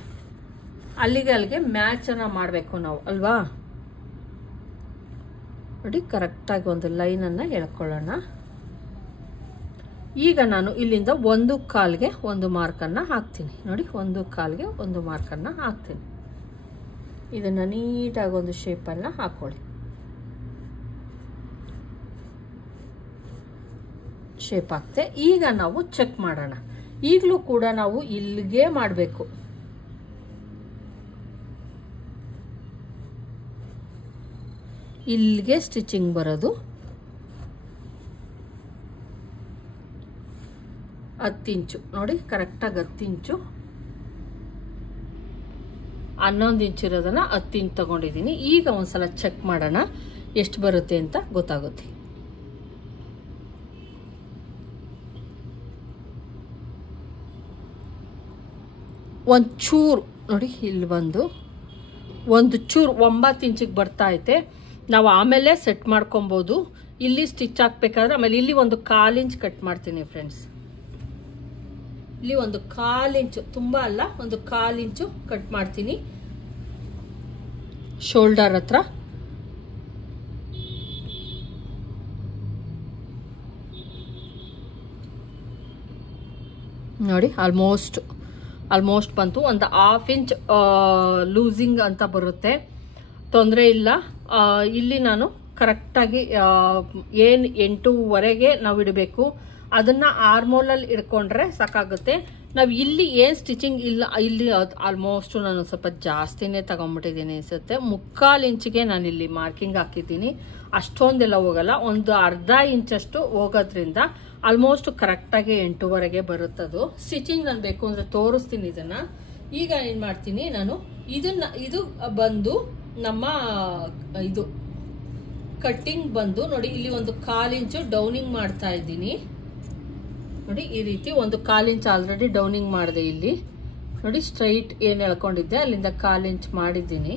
ಅಲ್ಲಿಗೆ ಮ್ಯಾಚನ್ನು ಮಾಡಬೇಕು ನಾವು ಅಲ್ವಾ ನೋಡಿ. ಕರೆಕ್ಟಾಗಿ ಒಂದು ಲೈನನ್ನು ಎಳ್ಕೊಳ್ಳೋಣ. ಈಗ ನಾನು ಇಲ್ಲಿಂದ 1/4ಗೆ ಒಂದು ಮಾರ್ಕನ್ನು ಹಾಕ್ತೀನಿ ನೋಡಿ. 1/4ಗೆ ಒಂದು ಮಾರ್ಕನ್ನು ಹಾಕ್ತೀನಿ. ಇದನ್ನು ನೀಟಾಗಿ ಒಂದು ಶೇಪನ್ನು ಹಾಕೊಳ್ಳಿ. ಶೇಪ್ ಹಾಕ್ತೆ. ಈಗ ನಾವು ಚೆಕ್ ಮಾಡೋಣ. ಈಗಲೂ ಕೂಡ ನಾವು ಇಲ್ಲಿಗೆ ಮಾಡಬೇಕು. ಇಲ್ಲಿಗೆ ಸ್ಟಿಚಿಂಗ್ ಬರೋದು 10 ಇಂಚು ನೋಡಿ. ಕರೆಕ್ಟಾಗಿ 10 ಇಂಚು, 11 ಇಂಚ್ ಇರೋದನ್ನ 10 ಇಂಚ್ ತಗೊಂಡಿದ್ದೀನಿ. ಈಗ ಒಂದ್ಸಲ ಚೆಕ್ ಮಾಡೋಣ ಎಷ್ಟು ಬರುತ್ತೆ ಅಂತ ಗೊತ್ತಾಗುತ್ತೆ. ಒಂಚೂರು ನೋಡಿ, ಇಲ್ಲಿ ಬಂದು ಒಂದು ಚೂರು 9 ಇಂಚಿಗೆ ಬರ್ತಾ ಐತೆ. ನಾವು ಆಮೇಲೆ ಸೆಟ್ ಮಾಡ್ಕೊಬೋದು. ಇಲ್ಲಿ ಸ್ಟಿಚ್ ಹಾಕ್ಬೇಕಾದ್ರೆ ಆಮೇಲೆ ಇಲ್ಲಿ ಒಂದು 1/4 ಇಂಚ್ ಕಟ್ ಮಾಡ್ತೀನಿ ಫ್ರೆಂಡ್ಸ್. ಇಲ್ಲಿ ಒಂದು 1/4 ಇಂಚು, ತುಂಬಾ ಅಲ್ಲ, ಒಂದು 1/4 ಇಂಚು ಕಟ್ ಮಾಡ್ತೀನಿ ಶೋಲ್ಡರ್ ಹತ್ರ. ನೋಡಿ ಆಲ್ಮೋಸ್ಟ್ ಬಂತು. ಒಂದು 1/2 ಇಂಚ್ ಲೂಸಿಂಗ್ ಅಂತ ಬರುತ್ತೆ, ತೊಂದರೆ ಇಲ್ಲ. ಇಲ್ಲಿ ನಾನು ಕರೆಕ್ಟಾಗಿ ಏನು 8.5ಗೆ ನಾವು ಇಡಬೇಕು ಅದನ್ನ ಆರ್ಮೋಲಲ್ಲಿ ಇಡ್ಕೊಂಡ್ರೆ ಸಾಕಾಗುತ್ತೆ. ನಾವು ಇಲ್ಲಿ ಏನು ಸ್ಟಿಚಿಂಗ್ ಇಲ್ಲ, ಇಲ್ಲಿ ಆಲ್ಮೋಸ್ಟ್ ನಾನು ಸ್ವಲ್ಪ ಜಾಸ್ತಿನೇ ತಗೊಂಡ್ಬಿಟ್ಟಿದ್ದೀನಿ ಅನ್ಸುತ್ತೆ. 3/4 ಇಂಚಿಗೆ ನಾನು ಇಲ್ಲಿ ಮಾರ್ಕಿಂಗ್ ಹಾಕಿದ್ದೀನಿ. ಅಷ್ಟೊಂದೆಲ್ಲ ಹೋಗಲ್ಲ, ಒಂದು 1/2 ಇಂಚಷ್ಟು ಹೋಗೋದ್ರಿಂದ ಆಲ್ಮೋಸ್ಟ್ ಕರೆಕ್ಟಾಗಿ 8.5ಗೆ ಬರುತ್ತದು. ಸ್ಟಿಚಿಂಗ್ ನಾನು ಬೇಕು ಅಂದರೆ ತೋರಿಸ್ತೀನಿ ಇದನ್ನ. ಈಗ ಏನು ಮಾಡ್ತೀನಿ ನಾನು, ಇದು ಬಂದು ನಮ್ಮ ಇದು ಕಟ್ಟಿಂಗ್ ಬಂದು ನೋಡಿ, ಇಲ್ಲಿ ಒಂದು 1/4 ಇಂಚು ಡೌನಿಂಗ್ ಮಾಡ್ತಾ ಇದ್ದೀನಿ ನೋಡಿ. ಈ ರೀತಿ ಒಂದು 1/4 ಇಂಚ್ ಆಲ್ರೆಡಿ ಡೌನಿಂಗ್ ಮಾಡಿದೆ. ಇಲ್ಲಿ ನೋಡಿ ಸ್ಟ್ರೈಟ್ ಏನು ಎಳ್ಕೊಂಡಿದ್ದೆ ಅಲ್ಲಿಂದ 1/4 ಇಂಚ್ ಮಾಡಿದ್ದೀನಿ.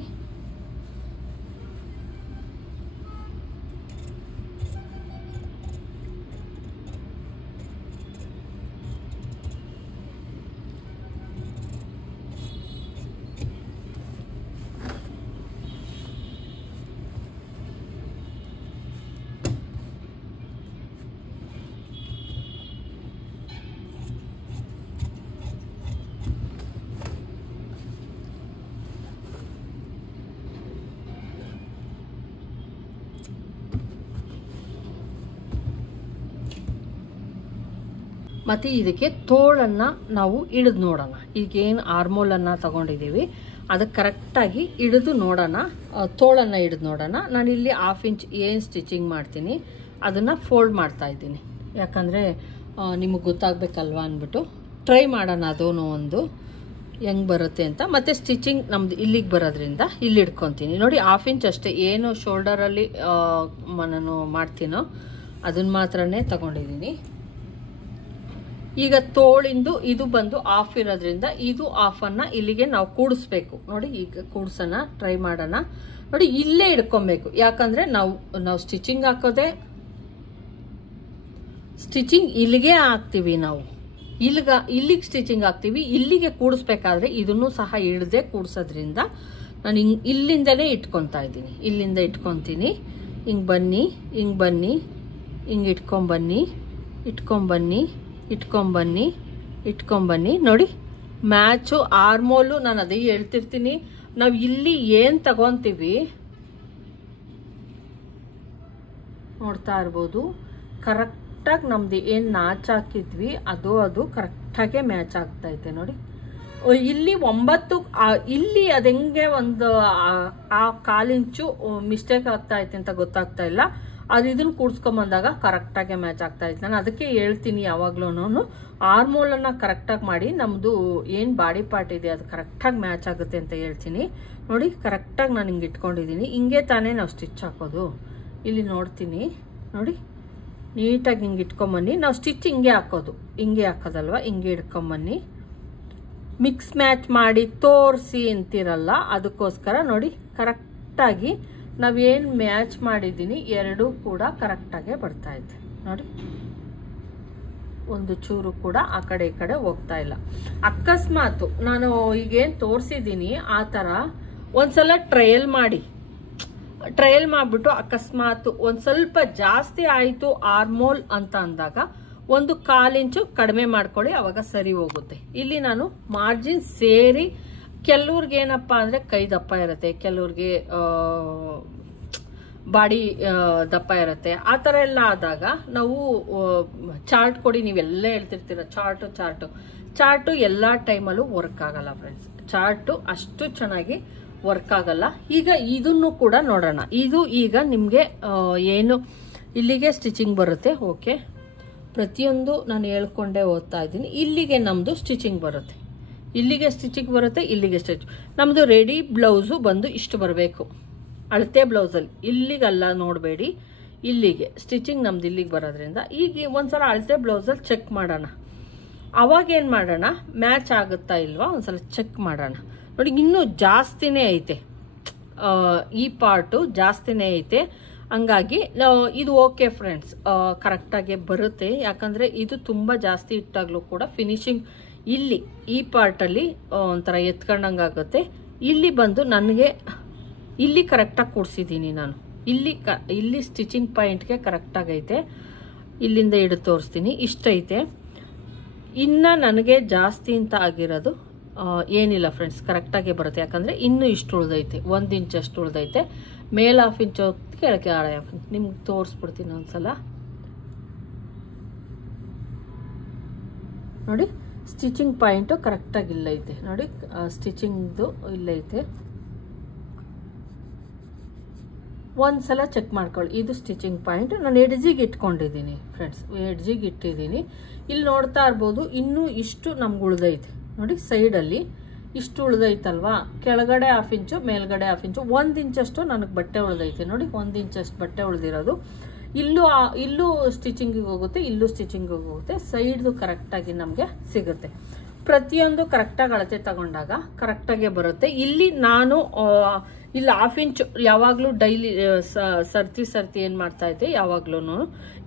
ಮತ್ತು ಇದಕ್ಕೆ ತೋಳನ್ನು ನಾವು ಹಿಡಿದು ನೋಡೋಣ. ಈಗೇನು ಆರ್ಮೋಲನ್ನು ತಗೊಂಡಿದ್ದೀವಿ ಅದಕ್ಕೆ ಕರೆಕ್ಟಾಗಿ ಹಿಡಿದು ನೋಡೋಣ, ತೋಳನ್ನು ಹಿಡಿದು ನೋಡೋಣ. ನಾನಿಲ್ಲಿ 1/2 ಇಂಚ್ ಏನು ಸ್ಟಿಚಿಂಗ್ ಮಾಡ್ತೀನಿ ಅದನ್ನು ಫೋಲ್ಡ್ ಮಾಡ್ತಾ ಇದ್ದೀನಿ, ಯಾಕಂದರೆ ನಿಮಗೆ ಗೊತ್ತಾಗಬೇಕಲ್ವ ಅಂದ್ಬಿಟ್ಟು ಟ್ರೈ ಮಾಡೋಣ ಅದೂ ಒಂದು ಹೆಂಗೆ ಬರುತ್ತೆ ಅಂತ. ಮತ್ತು ಸ್ಟಿಚಿಂಗ್ ನಮ್ದು ಇಲ್ಲಿಗೆ ಬರೋದ್ರಿಂದ ಇಲ್ಲಿ ಹಿಡ್ಕೊತೀನಿ ನೋಡಿ. 1/2 ಇಂಚ್ ಅಷ್ಟೇ, ಏನು ಶೋಲ್ಡರಲ್ಲಿ ನಾನು ಮಾಡ್ತೀನೋ ಅದನ್ನು ಮಾತ್ರನೇ ತಗೊಂಡಿದ್ದೀನಿ. ಈಗ ತೋಳಿಂದು ಇದು ಬಂದು 1/2 ಇರೋದ್ರಿಂದ ಇದು 1/2 ಇಲ್ಲಿಗೆ ನಾವು ಕೂಡಿಸ್ಬೇಕು ನೋಡಿ. ಈಗ ಕೂಡ್ಸೋಣ, ಟ್ರೈ ಮಾಡೋಣ ನೋಡಿ. ಇಲ್ಲೇ ಹಿಡ್ಕೊಬೇಕು, ಯಾಕಂದ್ರೆ ನಾವು ಸ್ಟಿಚಿಂಗ್ ಹಾಕೋದೆ, ಸ್ಟಿಚಿಂಗ್ ಇಲ್ಲಿಗೆ ಹಾಕ್ತೀವಿ ನಾವು, ಇಲ್ಲಿಗೆ ಸ್ಟಿಚಿಂಗ್ ಹಾಕ್ತೀವಿ. ಇಲ್ಲಿಗೆ ಕೂಡಿಸ್ಬೇಕಾದ್ರೆ ಇದನ್ನು ಸಹ ಹಿಡ್ದೆ ಕೂಡ್ಸೋದ್ರಿಂದ ನಾನು ಇಲ್ಲಿಂದನೇ ಇಟ್ಕೊತಾ ಇದ್ದೀನಿ. ಇಲ್ಲಿಂದ ಇಟ್ಕೊತೀನಿ. ಹಿಂಗೆ ಬನ್ನಿ, ಹಿಂಗೆ ಬನ್ನಿ, ಹಿಂಗೆ ಇಟ್ಕೊಂಬನ್ನಿ, ಇಟ್ಕೊಂಬನ್ನಿ, ಇಟ್ಕೊಂಬನ್ನಿ, ಇಟ್ಕೊಂಬನ್ನಿ ನೋಡಿ. ಮ್ಯಾಚು ಆರ್ಮೋಲು ನಾನು ಅದೇ ಹೇಳ್ತಿರ್ತೀನಿ. ನಾವು ಇಲ್ಲಿ ಏನು ತಗೊಂತೀವಿ ನೋಡ್ತಾ ಇರ್ಬೋದು, ಕರೆಕ್ಟಾಗಿ ನಮ್ದು ಏನು ನಾಚ್ ಹಾಕಿದ್ವಿ ಅದು ಕರೆಕ್ಟಾಗೆ ಮ್ಯಾಚ್ ಆಗ್ತೈತೆ ನೋಡಿ. ಇಲ್ಲಿ 9 ಇಲ್ಲಿ ಅದು ಹೆಂಗೆ ಒಂದು 1/4 ಇಂಚು ಮಿಸ್ಟೇಕ್ ಆಗ್ತಾ ಐತೆ ಅಂತ ಗೊತ್ತಾಗ್ತಾ ಇಲ್ಲ. ಅದು ಇದನ್ನು ಕೂಡ್ಸ್ಕೊಂಬಂದಾಗ ಕರೆಕ್ಟಾಗಿ ಮ್ಯಾಚ್ ಆಗ್ತಾ ಇತ್ತು. ನಾನು ಅದಕ್ಕೆ ಹೇಳ್ತೀನಿ ಯಾವಾಗ್ಲೂ ಆರ್ಮೋಲನ್ನು ಕರೆಕ್ಟಾಗಿ ಮಾಡಿ, ನಮ್ಮದು ಏನು ಬಾಡಿ ಪಾರ್ಟ್ ಇದೆ ಅದು ಕರೆಕ್ಟಾಗಿ ಮ್ಯಾಚ್ ಆಗುತ್ತೆ ಅಂತ ಹೇಳ್ತೀನಿ. ನೋಡಿ ಕರೆಕ್ಟಾಗಿ ನಾನು ಹಿಂಗೆ ಇಟ್ಕೊಂಡಿದ್ದೀನಿ. ಹಿಂಗೆ ತಾನೇ ನಾವು ಸ್ಟಿಚ್ ಹಾಕೋದು. ಇಲ್ಲಿ ನೋಡ್ತೀನಿ ನೋಡಿ, ನೀಟಾಗಿ ಹಿಂಗೆ ಇಟ್ಕೊಂಬನ್ನಿ. ನಾವು ಸ್ಟಿಚ್ ಹಿಂಗೆ ಹಾಕೋದು, ಹಿಂಗೆ ಹಾಕೋದಲ್ವ, ಹಿಂಗೆ ಇಟ್ಕೊಂಬನ್ನಿ. ಮಿಕ್ಸ್ ಮ್ಯಾಚ್ ಮಾಡಿ ತೋರಿಸಿ ಅಂತಿರಲ್ಲ, ಅದಕ್ಕೋಸ್ಕರ ನೋಡಿ ಕರೆಕ್ಟಾಗಿ ನಾವೇನು ಮ್ಯಾಚ್ ಮಾಡಿದ್ದೀನಿ ಎರಡೂ ಕೂಡ ಕರೆಕ್ಟಾಗೆ ಬರ್ತಾ ಇದೆ ನೋಡಿ. ಒಂದು ಚೂರು ಕೂಡ ಆ ಕಡೆ ಈ ಕಡೆ ಹೋಗ್ತಾ ಇಲ್ಲ. ಅಕಸ್ಮಾತ್ ನಾನು ಈಗೇನು ತೋರಿಸಿದ್ದೀನಿ ಆ ಥರ ಒಂದ್ಸಲ ಟ್ರಯಲ್ ಮಾಡಿಬಿಟ್ಟು ಅಕಸ್ಮಾತ್ ಒಂದು ಸ್ವಲ್ಪ ಜಾಸ್ತಿ ಆಯಿತು ಆರ್ಮೋಲ್ ಅಂತ ಅಂದಾಗ 1/4 ಇಂಚು ಕಡಿಮೆ ಮಾಡ್ಕೊಳ್ಳಿ, ಅವಾಗ ಸರಿ ಹೋಗುತ್ತೆ. ಇಲ್ಲಿ ನಾನು ಮಾರ್ಜಿನ್ ಸೇರಿ, ಕೆಲವ್ರಿಗೆ ಏನಪ್ಪ ಅಂದರೆ ಕೈ ದಪ್ಪ ಇರುತ್ತೆ, ಕೆಲವ್ರಿಗೆ ಬಾಡಿ ದಪ್ಪ ಇರುತ್ತೆ. ಆ ಥರ ಎಲ್ಲ ಆದಾಗ ನಾವು ಚಾರ್ಟ್ ಕೊಡಿ, ನೀವೆಲ್ಲ ಹೇಳ್ತಿರ್ತೀರ ಚಾರ್ಟು ಎಲ್ಲ ಟೈಮಲ್ಲೂ ವರ್ಕ್ ಆಗಲ್ಲ ಫ್ರೆಂಡ್ಸ್. ಚಾರ್ಟು ಅಷ್ಟು ಚೆನ್ನಾಗಿ ವರ್ಕ್ ಆಗಲ್ಲ. ಈಗ ಇದನ್ನು ಕೂಡ ನೋಡೋಣ. ಇದು ಈಗ ನಿಮಗೆ ಏನು ಇಲ್ಲಿಗೆ ಸ್ಟಿಚಿಂಗ್ ಬರುತ್ತೆ. ಓಕೆ, ಪ್ರತಿಯೊಂದು ನಾನು ಹೇಳ್ಕೊಂಡೇ ಓದ್ತಾ ಇದ್ದೀನಿ. ಇಲ್ಲಿಗೆ ನಮ್ಮದು ಸ್ಟಿಚಿಂಗ್ ಬರುತ್ತೆ, ಇಲ್ಲಿಗೆ ಸ್ಟಿಚಿಂಗ್ ಬರುತ್ತೆ, ಇಲ್ಲಿಗೆ ಸ್ಟಿಚ್. ನಮ್ಮದು ರೆಡಿ ಬ್ಲೌಸು ಬಂದು ಇಷ್ಟು ಬರಬೇಕು ಅಳತೆ ಬ್ಲೌಸಲ್ಲಿ, ಇಲ್ಲಿಗಲ್ಲ ನೋಡಬೇಡಿ, ಇಲ್ಲಿಗೆ ಸ್ಟಿಚಿಂಗ್ ನಮ್ದು ಇಲ್ಲಿಗೆ ಬರೋದ್ರಿಂದ ಈಗ ಒಂದ್ಸಲ ಅಳತೆ ಬ್ಲೌಸಲ್ಲಿ ಚೆಕ್ ಮಾಡೋಣ. ಅವಾಗ ಏನು ಮಾಡೋಣ, ಮ್ಯಾಚ್ ಆಗುತ್ತಾ ಇಲ್ವಾ ಒಂದ್ಸಲ ಚೆಕ್ ಮಾಡೋಣ. ನೋಡಿ ಇನ್ನೂ ಜಾಸ್ತಿನೇ ಐತೆ, ಈ ಪಾರ್ಟು ಜಾಸ್ತಿನೇ ಐತೆ. ಹಂಗಾಗಿ ಇದು ಓಕೆ ಫ್ರೆಂಡ್ಸ್, ಕರೆಕ್ಟಾಗಿ ಬರುತ್ತೆ. ಯಾಕಂದರೆ ಇದು ತುಂಬ ಜಾಸ್ತಿ ಇಟ್ಟಾಗಲೂ ಕೂಡ ಫಿನಿಶಿಂಗ್ ಇಲ್ಲಿ ಈ ಪಾರ್ಟಲ್ಲಿ ಒಂಥರ ಎತ್ಕೊಂಡಂಗೆ ಆಗುತ್ತೆ. ಇಲ್ಲಿ ಬಂದು ನನಗೆ ಇಲ್ಲಿ ಕರೆಕ್ಟಾಗಿ ಕೂಡಿಸಿದ್ದೀನಿ ನಾನು, ಇಲ್ಲಿ ಸ್ಟಿಚಿಂಗ್ ಪಾಯಿಂಟ್ಗೆ ಕರೆಕ್ಟಾಗೈತೆ. ಇಲ್ಲಿಂದ ಹಿಡಿದು ತೋರಿಸ್ತೀನಿ, ಇಷ್ಟೈತೆ. ಇನ್ನು ನನಗೆ ಜಾಸ್ತಿ ಅಂತ ಆಗಿರೋದು ಏನಿಲ್ಲ ಫ್ರೆಂಡ್ಸ್, ಕರೆಕ್ಟಾಗಿ ಬರುತ್ತೆ. ಯಾಕಂದರೆ ಇನ್ನೂ ಇಷ್ಟು ಉಳ್ದೈತೆ, 1 ಇಂಚಷ್ಟು ಉಳ್ದೈತೆ. ಮೇಲೆ 1/2 ಇಂಚು ಕೆಳಗೆ 1/2 ಇಂಚ್ ನಿಮ್ಗೆ ತೋರಿಸ್ಬಿಡ್ತೀನಿ ಒಂದ್ಸಲ ನೋಡಿ. ಸ್ಟಿಚಿಂಗ್ ಪಾಯಿಂಟು ಕರೆಕ್ಟಾಗಿ ಇಲ್ಲೈತೆ ನೋಡಿ, ಸ್ಟಿಚಿಂಗ್ದು ಇಲ್ಲೈತೆ. ಒಂದ್ಸಲ ಚೆಕ್ ಮಾಡ್ಕೊಳ್ಳಿ. ಇದು ಸ್ಟಿಚಿಂಗ್ ಪಾಯಿಂಟ್ ನಾನು ಎಡ್ಜಿಗೆ ಇಟ್ಕೊಂಡಿದ್ದೀನಿ ಫ್ರೆಂಡ್ಸ್, ಎಡ್ಜಿಗೆ ಇಟ್ಟಿದ್ದೀನಿ. ಇಲ್ಲಿ ನೋಡ್ತಾ ಇರ್ಬೋದು ಇನ್ನೂ ಇಷ್ಟು ನಮ್ಗೆ ಉಳ್ದೈತೆ ನೋಡಿ, ಸೈಡಲ್ಲಿ ಇಷ್ಟು ಉಳ್ದೈತಲ್ವಾ. ಕೆಳಗಡೆ 1/2 ಇಂಚು, ಮೇಲ್ಗಡೆ 1/2 ಇಂಚು, 1 ಇಂಚಷ್ಟು ನನಗೆ ಬಟ್ಟೆ ಉಳ್ದೈತೆ ನೋಡಿ. 1 ಇಂಚಷ್ಟು ಬಟ್ಟೆ ಉಳ್ದಿರೋದು. ಇಲ್ಲೂ ಸ್ಟಿಚಿಂಗಿಗೆ ಹೋಗುತ್ತೆ, ಇಲ್ಲೂ ಸ್ಟಿಚಿಂಗಿಗೆ ಹೋಗುತ್ತೆ. ಸೈಡ್ದು ಕರೆಕ್ಟಾಗಿ ನಮಗೆ ಸಿಗುತ್ತೆ. ಪ್ರತಿಯೊಂದು ಕರೆಕ್ಟಾಗಿ ಅಳತೆ ತಗೊಂಡಾಗ ಕರೆಕ್ಟಾಗೆ ಬರುತ್ತೆ. ಇಲ್ಲಿ ನಾನು ಇಲ್ಲಿ 1/2 ಇಂಚು ಯಾವಾಗಲೂ ಡೈಲಿ ಸರ್ತಿ ಏನು ಮಾಡ್ತಾ ಇದ್ದೆ, ಯಾವಾಗ್ಲೂ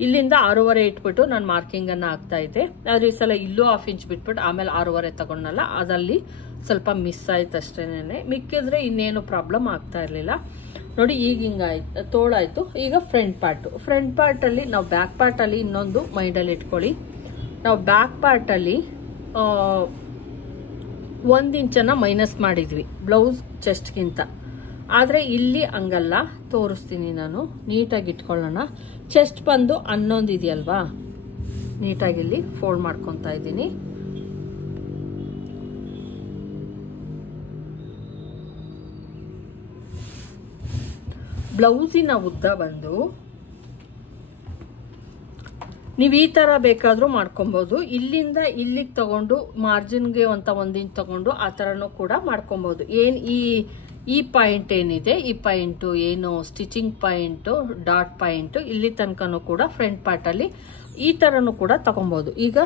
ಇಲ್ಲಿಂದ 6.5 ಇಟ್ಬಿಟ್ಟು ನಾನು ಮಾರ್ಕಿಂಗನ್ನು ಹಾಕ್ತಾ ಇದ್ದೆ. ಆದರೆ ಈ ಸಲ ಇಲ್ಲೂ 1/2 ಇಂಚ್ ಬಿಟ್ಬಿಟ್ಟು ಆಮೇಲೆ 6.5 ತಗೊಂಡಲ್ಲ, ಅದಲ್ಲಿ ಸ್ವಲ್ಪ ಮಿಸ್ ಆಯ್ತು ಅಷ್ಟೇನೆ. ಮಿಕ್ಕಿದ್ರೆ ಇನ್ನೇನು ಪ್ರಾಬ್ಲಮ್ ಆಗ್ತಾ ಇರಲಿಲ್ಲ ನೋಡಿ. ಈಗ ಹಿಂಗಾಯ್ತು, ತೋಳಾಯ್ತು. ಈಗ ಫ್ರಂಟ್ ಪಾರ್ಟಲ್ಲಿ ನಾವು ಬ್ಯಾಕ್ ಪಾರ್ಟಲ್ಲಿ ಇನ್ನೊಂದು ಮೈಂಡಲ್ಲಿ ಇಟ್ಕೊಳ್ಳಿ. ನಾವು ಬ್ಯಾಕ್ ಪಾರ್ಟಲ್ಲಿ 1 ಇಂಚನ್ನು ಮೈನಸ್ ಮಾಡಿದ್ವಿ ಬ್ಲೌಸ್ ಚೆಸ್ಟ್ಗಿಂತ. ಆದರೆ ಇಲ್ಲಿ ಹಂಗಲ್ಲ, ತೋರಿಸ್ತೀನಿ ನಾನು. ನೀಟಾಗಿ ಇಟ್ಕೊಳ್ಳೋಣ. ಚೆಸ್ಟ್ ಬಂದು 11 ಇದೆಯಲ್ವಾ, ನೀಟಾಗಿ ಇಲ್ಲಿ ಫೋಲ್ಡ್ ಮಾಡ್ಕೊತಾ ಇದ್ದೀನಿ. ಬ್ಲೌಸಿನ ಉದ್ದ ಬಂದು ನೀವು ಈ ತರ ಬೇಕಾದ್ರೂ ಮಾಡ್ಕೊಬಹುದು. ಇಲ್ಲಿಂದ ಇಲ್ಲಿಗೆ ತಗೊಂಡು ಮಾರ್ಜಿನ್ಗೆ ಅಂತ 1 ಇಂಚ್ ತಗೊಂಡು ಆ ತರನು ಕೂಡ ಮಾಡ್ಕೊಬಹುದು. ಏನ್ ಈ ಪಾಯಿಂಟ್ ಏನಿದೆ, ಈ ಪಾಯಿಂಟ್ ಏನು ಸ್ಟಿಚಿಂಗ್ ಪಾಯಿಂಟ್, ಡಾಟ್ ಪಾಯಿಂಟ್, ಇಲ್ಲಿ ತನಕನೂ ಕೂಡ ಫ್ರಂಟ್ ಪಾರ್ಟ್ ಅಲ್ಲಿ ಈ ತರನು ಕೂಡ ತಗೊಬಹುದು. ಈಗ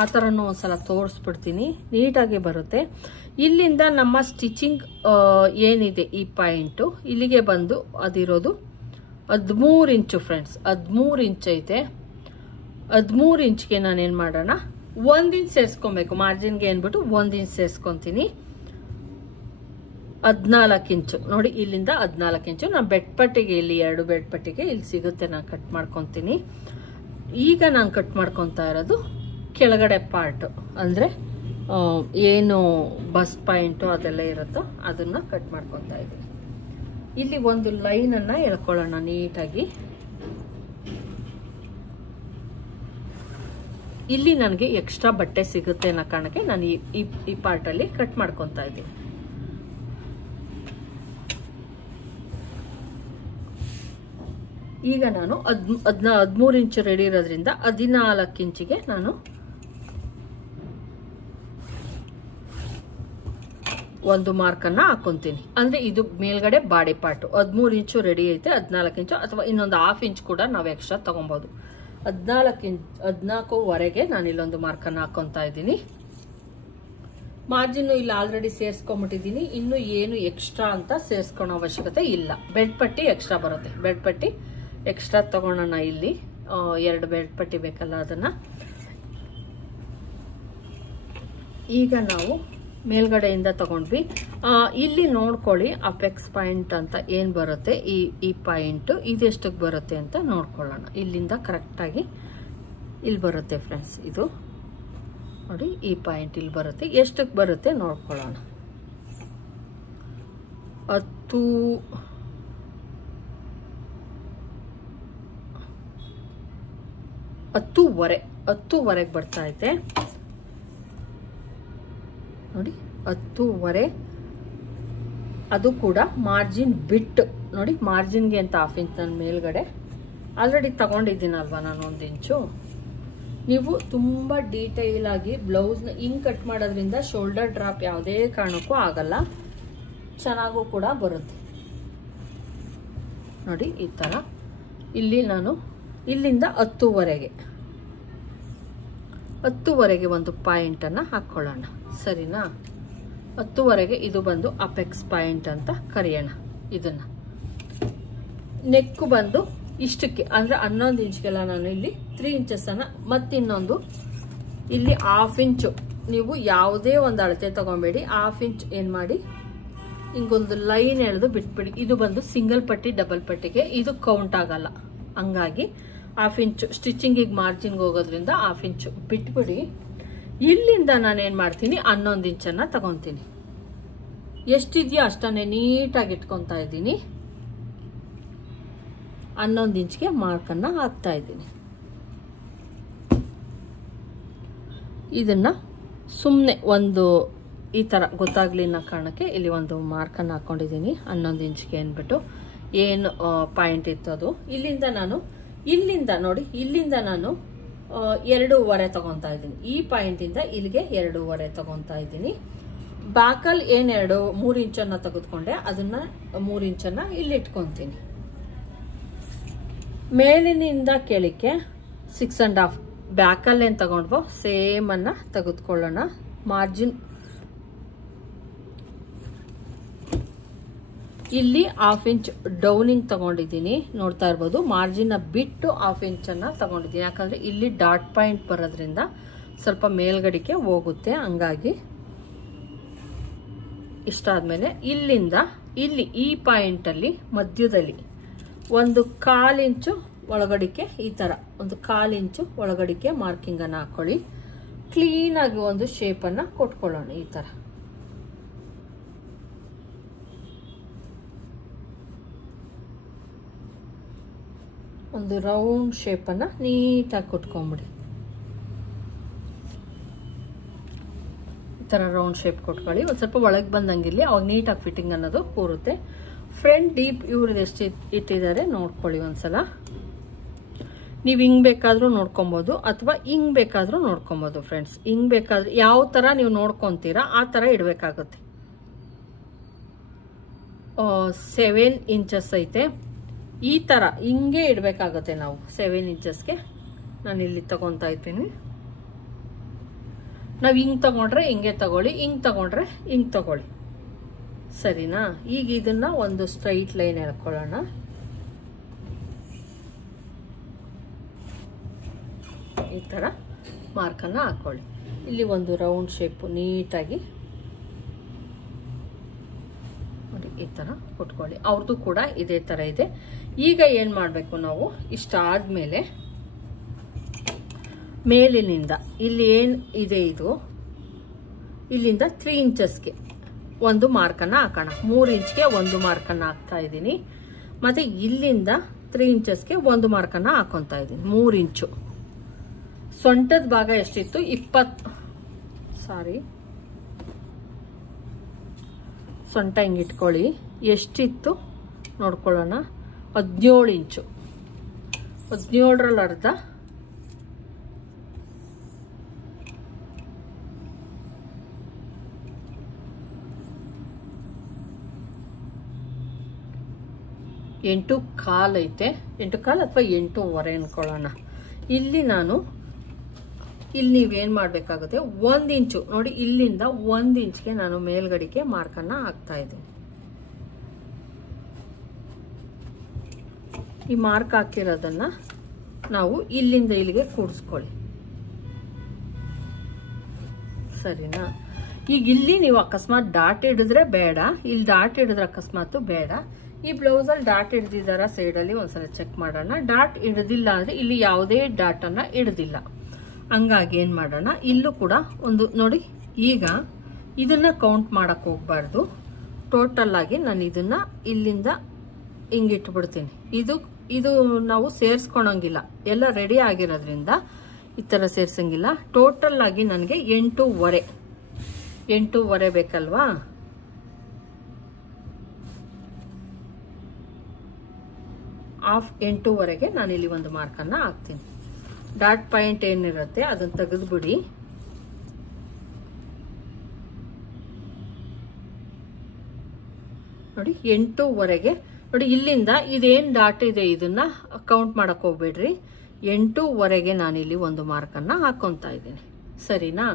ಆ ತರನು ಒಂದ್ಸಲ ತೋರಿಸ್ಬಿಡ್ತೀನಿ, ನೀಟಾಗಿ ಬರುತ್ತೆ. ಇಲ್ಲಿಂದ ನಮ್ಮ ಸ್ಟಿಚಿಂಗ್ ಏನಿದೆ ಈ ಪಾಯಿಂಟು ಇಲ್ಲಿಗೆ ಬಂದು ಅದಿರೋದು 13 ಇಂಚು ಫ್ರೆಂಡ್ಸ್, 13 ಇಂಚ್ ಐತೆ. 13 ಇಂಚ್ಗೆ ನಾನೇನು ಮಾಡೋಣ, 1 ಇಂಚ್ ಸೇರಿಸ್ಕೊಬೇಕು. ಮಾರ್ಜಿನ್ಗೆ ಏನ್ಬಿಟ್ಟು 1 ಇಂಚ್ ಸೇರಿಸ್ಕೊತೀನಿ. 14 ಇಂಚು ನೋಡಿ, ಇಲ್ಲಿಂದ 14 ಇಂಚು. ನಾನು ಬೆಡ್ ಪಟ್ಟಿಗೆ ಇಲ್ಲಿ 2 ಬೆಡ್ ಪಟ್ಟಿಗೆ ಇಲ್ಲಿ ಸಿಗುತ್ತೆ, ನಾನು ಕಟ್ ಮಾಡ್ಕೊತೀನಿ. ಈಗ ನಾನು ಕಟ್ ಮಾಡ್ಕೊತಾ ಇರೋದು ಕೆಳಗಡೆ ಪಾರ್ಟ್, ಅಂದರೆ ಏನು ಬಸ್ಟ್ ಪಾಯಿಂಟು ಅದೆಲ್ಲ ಇರುತ್ತೋ ಅದನ್ನ ಕಟ್ ಮಾಡ್ಕೊತಾ ಇದ್ದೀನಿ. ಇಲ್ಲಿ ಒಂದು ಲೈನನ್ನು ಎಳ್ಕೊಳ್ಳೋಣ ನೀಟಾಗಿ. ಇಲ್ಲಿ ನನಗೆ ಎಕ್ಸ್ಟ್ರಾ ಬಟ್ಟೆ ಸಿಗುತ್ತೆ ಅನ್ನೋ ಕಾರಣಕ್ಕೆ ನಾನು ಈ ಪಾರ್ಟಲ್ಲಿ ಕಟ್ ಮಾಡ್ಕೊತಾ ಇದ್ದೀನಿ. ಈಗ ನಾನು 13 ಇಂಚು ರೆಡಿ ಇರೋದ್ರಿಂದ 14 ಇಂಚಿಗೆ ನಾನು ಒಂದು ಮಾರ್ಕನ್ನು ಹಾಕೊಂತೀನಿ. ಅಂದ್ರೆ ಇದು ಮೇಲ್ಗಡೆ ಬಾಡಿ ಪಾರ್ಟ್ 13 ಇಂಚು ರೆಡಿ ಐತೆ, 14 ಇಂಚು ಅಥವಾ ಇನ್ನೊಂದು ½ ಇಂಚ್ ಕೂಡ ನಾವು ಎಕ್ಸ್ಟ್ರಾ ತಗೊಬಹುದು. 14ವರೆಗೆ ನಾನು ಇಲ್ಲೊಂದು ಮಾರ್ಕನ್ನು ಹಾಕೊಂತಾ ಇದ್ದೀನಿ. ಮಾರ್ಜಿನ್ ಇಲ್ಲಿ ಆಲ್ರೆಡಿ ಸೇರಿಸ್ಕೊಂಡ್ಬಿಟ್ಟಿದ್ದೀನಿ. ಇನ್ನು ಏನು ಎಕ್ಸ್ಟ್ರಾ ಅಂತ ಸೇರಿಸ್ಕೊಳ್ಳೋ ಅವಶ್ಯಕತೆ ಇಲ್ಲ. ಬೆಡ್ ಪಟ್ಟಿ ಎಕ್ಸ್ಟ್ರಾ ಬರುತ್ತೆ. ಬೆಡ್ ಪಟ್ಟಿ ಎಕ್ಸ್ಟ್ರಾ ತಗೊಳ್ಳೋಣ. ಇಲ್ಲಿ 2 ಬೆಡ್ ಪಟ್ಟಿ ಬೇಕಲ್ಲ, ಅದನ್ನ ಈಗ ನಾವು ಮೇಲ್ಗಡೆಯಿಂದ ತಗೊಂಡ್ವಿ. ಇಲ್ಲಿ ನೋಡ್ಕೊಳ್ಳಿ ಅಪೆಕ್ಸ್ ಪಾಯಿಂಟ್ ಅಂತ ಏನ್ ಬರುತ್ತೆ, ಈ ಪಾಯಿಂಟ್ ಇದೆಷ್ಟಕ್ಕೆ ಬರುತ್ತೆ ಅಂತ ನೋಡ್ಕೊಳ್ಳೋಣ. ಇಲ್ಲಿಂದ ಕರೆಕ್ಟಾಗಿ ಇಲ್ಲಿ ಬರುತ್ತೆ ಫ್ರೆಂಡ್ಸ್. ಇದು ನೋಡಿ, ಈ ಪಾಯಿಂಟ್ ಇಲ್ಲಿ ಬರುತ್ತೆ. ಎಷ್ಟಕ್ಕೆ ಬರುತ್ತೆ ನೋಡ್ಕೊಳ್ಳೋಣ. 10:30 ಬರ್ತಾ ಐತೆ ನೋಡಿ. 10:30 ಅದು ಕೂಡ ಮಾರ್ಜಿನ್ ಬಿಟ್ಟು ನೋಡಿ. ಮಾರ್ಜಿನ್ಗೆ ಅಂತ ½ ಇಂಚ್ ನನ್ನ ಮೇಲ್ಗಡೆ ಆಲ್ರೆಡಿ ತಗೊಂಡಿದ್ದೀನಲ್ವಾ ನಾನು 1 ಇಂಚು. ನೀವು ತುಂಬಾ ಡೀಟೇಲ್ ಆಗಿ ಬ್ಲೌಸ್ನ ಹಿಂಗ್ ಕಟ್ ಮಾಡೋದ್ರಿಂದ ಶೋಲ್ಡರ್ ಡ್ರಾಪ್ ಯಾವುದೇ ಕಾರಣಕ್ಕೂ ಆಗಲ್ಲ, ಚೆನ್ನಾಗೂ ಕೂಡ ಬರುತ್ತೆ ನೋಡಿ. ಈ ತರ ಇಲ್ಲಿ ನಾನು ಇಲ್ಲಿಂದ 10:30ಗೆ ಒಂದು ಪಾಯಿಂಟ್ ಅನ್ನ ಹಾಕೊಳ್ಳೋಣ. ಸರಿನಾ? 10:30ಗೆ ಇದು ಬಂದು ಅಪೆಕ್ಸ್ ಪಾಯಿಂಟ್ ಅಂತ ಕರೆಯೋಣ. ಇದನ್ನ ನೆಕ್ ಬಂದು ಇಷ್ಟಕ್ಕೆ ಅಂದ್ರೆ 11 ಇಂಚ್ಗೆಲ್ಲ ನಾನು ಇಲ್ಲಿ 3 ಇಂಚಸ್ ಅನ್ನ ಮತ್ತಿನ್ನೊಂದು ಇಲ್ಲಿ ½ ಇಂಚು. ನೀವು ಯಾವುದೇ ಒಂದು ಅಳತೆ ತಗೊಬೇಡಿ. ½ ಇಂಚ್ ಏನ್ ಮಾಡಿ ಹಿಂಗೊಂದು ಲೈನ್ ಎಳೆದು ಬಿಟ್ಬಿಡಿ. ಇದು ಬಂದು ಸಿಂಗಲ್ ಪಟ್ಟಿ ಡಬಲ್ ಪಟ್ಟಿಗೆ ಇದು ಕೌಂಟ್ ಆಗಲ್ಲ. ಹಂಗಾಗಿ ½ ಇಂಚು ಸ್ಟಿಚಿಂಗಿಗೆ ಮಾರ್ಜಿನ್ಗೆ ಹೋಗೋದ್ರಿಂದ ½ ಇಂಚು ಬಿಟ್ಬಿಡಿ. ಇಲ್ಲಿಂದ ನಾನು ಏನ್ ಮಾಡ್ತೀನಿ, 11 ಇಂಚನ್ನ ತಗೊಂತೀನಿ. ಎಷ್ಟಿದೆಯೋ ಅಷ್ಟನ್ನೇ ನೀಟಾಗಿ ಇಟ್ಕೊಂತಾ ಇದ್ದೀನಿ. 11 ಇಂಚ್ಗೆ ಮಾರ್ಕನ್ನ ಹಾಕ್ತಾ ಇದ್ದೀನಿ. ಇದನ್ನ ಸುಮ್ಮನೆ ಒಂದು ಈ ತರ ಗೊತ್ತಾಗ್ಲಿ ಅನ್ನೋ ಕಾರಣಕ್ಕೆ ಇಲ್ಲಿ ಒಂದು ಮಾರ್ಕನ್ನ ಹಾಕೊಂಡಿದ್ದೀನಿ. 11 ಇಂಚ್ಗೆ ಅಂದ್ಬಿಟ್ಟು ಏನು ಪಾಯಿಂಟ್ ಇತ್ತು ಅದು. ಇಲ್ಲಿಂದ ನೋಡಿ, ಇಲ್ಲಿಂದ ನಾನು 2.5 ತಗೊಂತಾ ಇದ್ದೀನಿ. ಈ ಪಾಯಿಂಟ್ ಇಂದ ಇಲ್ಲಿಗೆ 2.5 ತಗೊಂತಾ ಇದ್ದೀನಿ. ಬ್ಯಾಕಲ್ ಏನ್ 3 ಇಂಚನ್ನ ತೆಗೆದುಕೊಂಡೆ, ಅದನ್ನ 3 ಇಂಚನ್ನ ಇಲ್ಲಿ ಇಟ್ಕೊಂತೀನಿ. ಮೇಲಿನಿಂದ ಕೆಳಕ್ಕೆ 6.5 ಬ್ಯಾಕಲ್ ಏನ್ ತಗೊಂಡ್ವೋ ಸೇಮ್ ಅನ್ನ ತೆಗೆದುಕೊಳ್ಳೋಣ. ಮಾರ್ಜಿನ್ ಇಲ್ಲಿ ½ ಇಂಚ್ ಡೌನಿಂಗ್ ತಗೊಂಡಿದ್ದೀನಿ, ನೋಡ್ತಾ ಇರ್ಬೋದು. ಮಾರ್ಜಿನ್ ಬಿಟ್ಟು ½ ಇಂಚನ್ನ ತಗೊಂಡಿದ್ದೀನಿ, ಯಾಕಂದ್ರೆ ಇಲ್ಲಿ ಡಾಟ್ ಪಾಯಿಂಟ್ ಬರೋದ್ರಿಂದ ಸ್ವಲ್ಪ ಮೇಲ್ಗಡೆಗೆ ಹೋಗುತ್ತೆ. ಹಂಗಾಗಿ ಇಷ್ಟ ಆದ್ಮೇಲೆ ಇಲ್ಲಿಂದ ಇಲ್ಲಿ ಈ ಪಾಯಿಂಟ್ ಅಲ್ಲಿ ಮಧ್ಯದಲ್ಲಿ 1/4 ಇಂಚು ಒಳಗಡಿಕೆ, ಈ ತರ 1/4 ಇಂಚು ಒಳಗಡಿಕೆ ಮಾರ್ಕಿಂಗ್ ಅನ್ನ ಹಾಕೊಳ್ಳಿ. ಕ್ಲೀನ್ ಆಗಿ ಒಂದು ಶೇಪ್ ಅನ್ನ ಕೊಟ್ಕೊಳ್ಳೋಣ. ಈ ತರ ಒಂದು ರೌಂಡ್ ಶೇಪ್ ಅನ್ನ ನೀಟಾಗಿ ಕೊಟ್ಕೊಂಡ್ಬಿಡಿ. ಈ ತರ ರೌಂಡ್ ಶೇಪ್ ಕೊಟ್ಕೊಳ್ಳಿ. ಒಂದ್ ಸ್ವಲ್ಪ ಒಳಗೆ ಬಂದಂಗಿರ್ಲಿ, ಅವಾಗ ನೀಟಾಗಿ ಫಿಟ್ಟಿಂಗ್ ಅನ್ನೋದು ಕೂರುತ್ತೆ. ಫ್ರಂಟ್ ಡೀಪ್ ಇವ್ರದ್ದು ಎಷ್ಟು ಇಟ್ಟಿದ್ದಾರೆ ನೋಡ್ಕೊಳ್ಳಿ ಒಂದ್ಸಲ. ನೀವು ಹಿಂಗ್ ಬೇಕಾದ್ರೂ ನೋಡ್ಕೊಬಹುದು ಅಥವಾ ಹಿಂಗ್ ಬೇಕಾದ್ರೂ ನೋಡ್ಕೊಬಹುದು ಫ್ರೆಂಡ್ಸ್. ಹಿಂಗ್ ಬೇಕಾದ್ರೆ ಯಾವ ತರ ನೀವು ನೋಡ್ಕೊಂತೀರಾ ಆ ತರ ಇಡ್ಬೇಕಾಗುತ್ತೆ. 7 ಇಂಚಸ್ ಐತೆ. ಈ ತರ ಹಿಂಗೆ ಇಡ್ಬೇಕಾಗುತ್ತೆ ನಾವು. 7 ಇಂಚಸ್ಗೆ ನಾನು ಇಲ್ಲಿ ತಗೊಂತಾ ಇದ್ದೀನಿ. ನಾವ್ ಹಿಂಗ್ ತಗೊಂಡ್ರೆ ಹಿಂಗೆ ತಗೊಳ್ಳಿ, ಹಿಂಗ್ ತಗೊಂಡ್ರೆ ಹಿಂಗ್ ತಗೊಳ್ಳಿ. ಸರಿನಾ? ಈಗ ಇದನ್ನ ಒಂದು ಸ್ಟ್ರೈಟ್ ಲೈನ್ ಎಳ್ಕೊಳ್ಳೋಣ. ಈ ತರ ಮಾರ್ಕನ್ನ ಹಾಕೊಳ್ಳಿ. ಇಲ್ಲಿ ಒಂದು ರೌಂಡ್ ಶೇಪ್ ನೀಟಾಗಿ ನೋಡಿ ಈ ತರ ಕೊಟ್ಕೊಳ್ಳಿ. ಅವ್ರದ್ದು ಕೂಡ ಇದೇ ತರ ಇದೆ. ಈಗ ಏನ್ ಮಾಡ್ಬೇಕು ನಾವು, ಇಷ್ಟ ಆದ್ಮೇಲೆ ಮೇಲಿನಿಂದ ಇಲ್ಲಿ ಏನ್ ಇದೆ ಇದು, ಇಲ್ಲಿಂದ 3 ಇಂಚಸ್ಗೆ ಒಂದು ಮಾರ್ಕನ್ನ ಹಾಕೋಣ. 3 ಇಂಚ್ಗೆ ಒಂದು ಮಾರ್ಕನ್ನ ಹಾಕ್ತಾ ಇದ್ದೀನಿ. ಮತ್ತೆ ಇಲ್ಲಿಂದ 3 ಇಂಚಸ್ಗೆ ಒಂದು ಮಾರ್ಕನ್ನ ಹಾಕೊಂತಾ ಇದ್ದೀನಿ. 3 ಇಂಚು. ಸೊಂಟದ ಭಾಗ ಎಷ್ಟಿತ್ತು? 20 ಸೊಂಟ ಹಿಂಗೆ ಇಟ್ಕೊಳ್ಳಿ. ಎಷ್ಟಿತ್ತು ನೋಡ್ಕೊಳ್ಳೋಣ. 17 ಇಂಚು. 17ರಲ್ಲಿ ಅರ್ಧ, ಎಂಟು ಕಾಲು ಐತೆ, 8 ಕಾಲು ಅಥವಾ 8:15 ಅನ್ಕೊಳ್ಳೋಣ. ಇಲ್ಲಿ ನಾನು ಇಲ್ಲಿ ನೀವೇನು ಮಾಡಬೇಕಾಗುತ್ತೆ, 1 ಇಂಚು ನೋಡಿ, ಇಲ್ಲಿಂದ 1 ಇಂಚ್ಗೆ ನಾನು ಮೇಲ್ಗಡೆಗೆ ಮಾರ್ಕನ್ನು ಹಾಕ್ತಾ ಇದ್ದೀನಿ. ಈ ಮಾರ್ಕ್ ಹಾಕಿರೋದನ್ನ ನಾವು ಇಲ್ಲಿಂದ ಇಲ್ಲಿಗೆ ಕೂಡಿಸ್ಕೊಳ್ಳಿ, ಸರಿನಾ? ಈಗ ಇಲ್ಲಿ ನೀವು ಅಕಸ್ಮಾತ್ ಡಾಟ್ ಹಿಡಿದ್ರೆ ಬೇಡ, ಇಲ್ಲಿ ಡಾಟ್ ಹಿಡಿದ್ರೆ ಅಕಸ್ಮಾತ್ ಬೇಡ. ಈ ಬ್ಲೌಸಲ್ಲಿ ಡಾಟ್ ಹಿಡ್ದಿದ್ದಾರ ಸೈಡಲ್ಲಿ ಒಂದ್ಸಲ ಚೆಕ್ ಮಾಡೋಣ. ಡಾಟ್ ಹಿಡ್ದಿಲ್ಲ ಅಂದ್ರೆ ಇಲ್ಲಿ ಯಾವುದೇ ಡಾಟ್ ಅನ್ನ ಹಿಡ್ದಿಲ್ಲ, ಹಂಗಾಗಿ ಏನ್ ಮಾಡೋಣ, ಇಲ್ಲೂ ಕೂಡ ಒಂದು ನೋಡಿ. ಈಗ ಇದನ್ನ ಕೌಂಟ್ ಮಾಡಕ್ ಹೋಗ್ಬಾರ್ದು, ಟೋಟಲ್ ಆಗಿ ನಾನು ಇದನ್ನ ಇಲ್ಲಿಂದ ಹಿಂಗಿಟ್ಬಿಡ್ತೀನಿ. ಇದು ನಾವು ಸೇರಿಸ್ಕೊಳಂಗಿಲ್ಲ, ಎಲ್ಲ ರೆಡಿ ಆಗಿರೋದ್ರಿಂದ ಈ ತರ ಸೇರ್ಸಂಗಿಲ್ಲ. ಟೋಟಲ್ ಆಗಿ ನನಗೆ 8:15 ಬೇಕಲ್ವಾ? ಹಾಫ್ 8:15ಗೆ ನಾನು ಇಲ್ಲಿ ಒಂದು ಮಾರ್ಕನ್ನ ಹಾಕ್ತೀನಿ. ಡಾಟ್ ಪಾಯಿಂಟ್ ಏನಿರುತ್ತೆ ಅದನ್ನ ತೆಗೆದ್ಬಿಡಿ. ನೋಡಿ 8:15ಗೆ ನೋಡಿ, ಇಲ್ಲಿಂದ ಇದೇನ್ ಡಾಟ್ ಇದೆ ಇದನ್ನ ಕೌಂಟ್ ಮಾಡಕ್ ಹೋಗ್ಬೇಡ್ರಿ. 8:15ಗೆ ನಾನಿಲ್ಲಿ ಒಂದು ಮಾರ್ಕನ್ನ ಹಾಕೊಂತ ಇದ್ದೀನಿ, ಸರಿನಾ?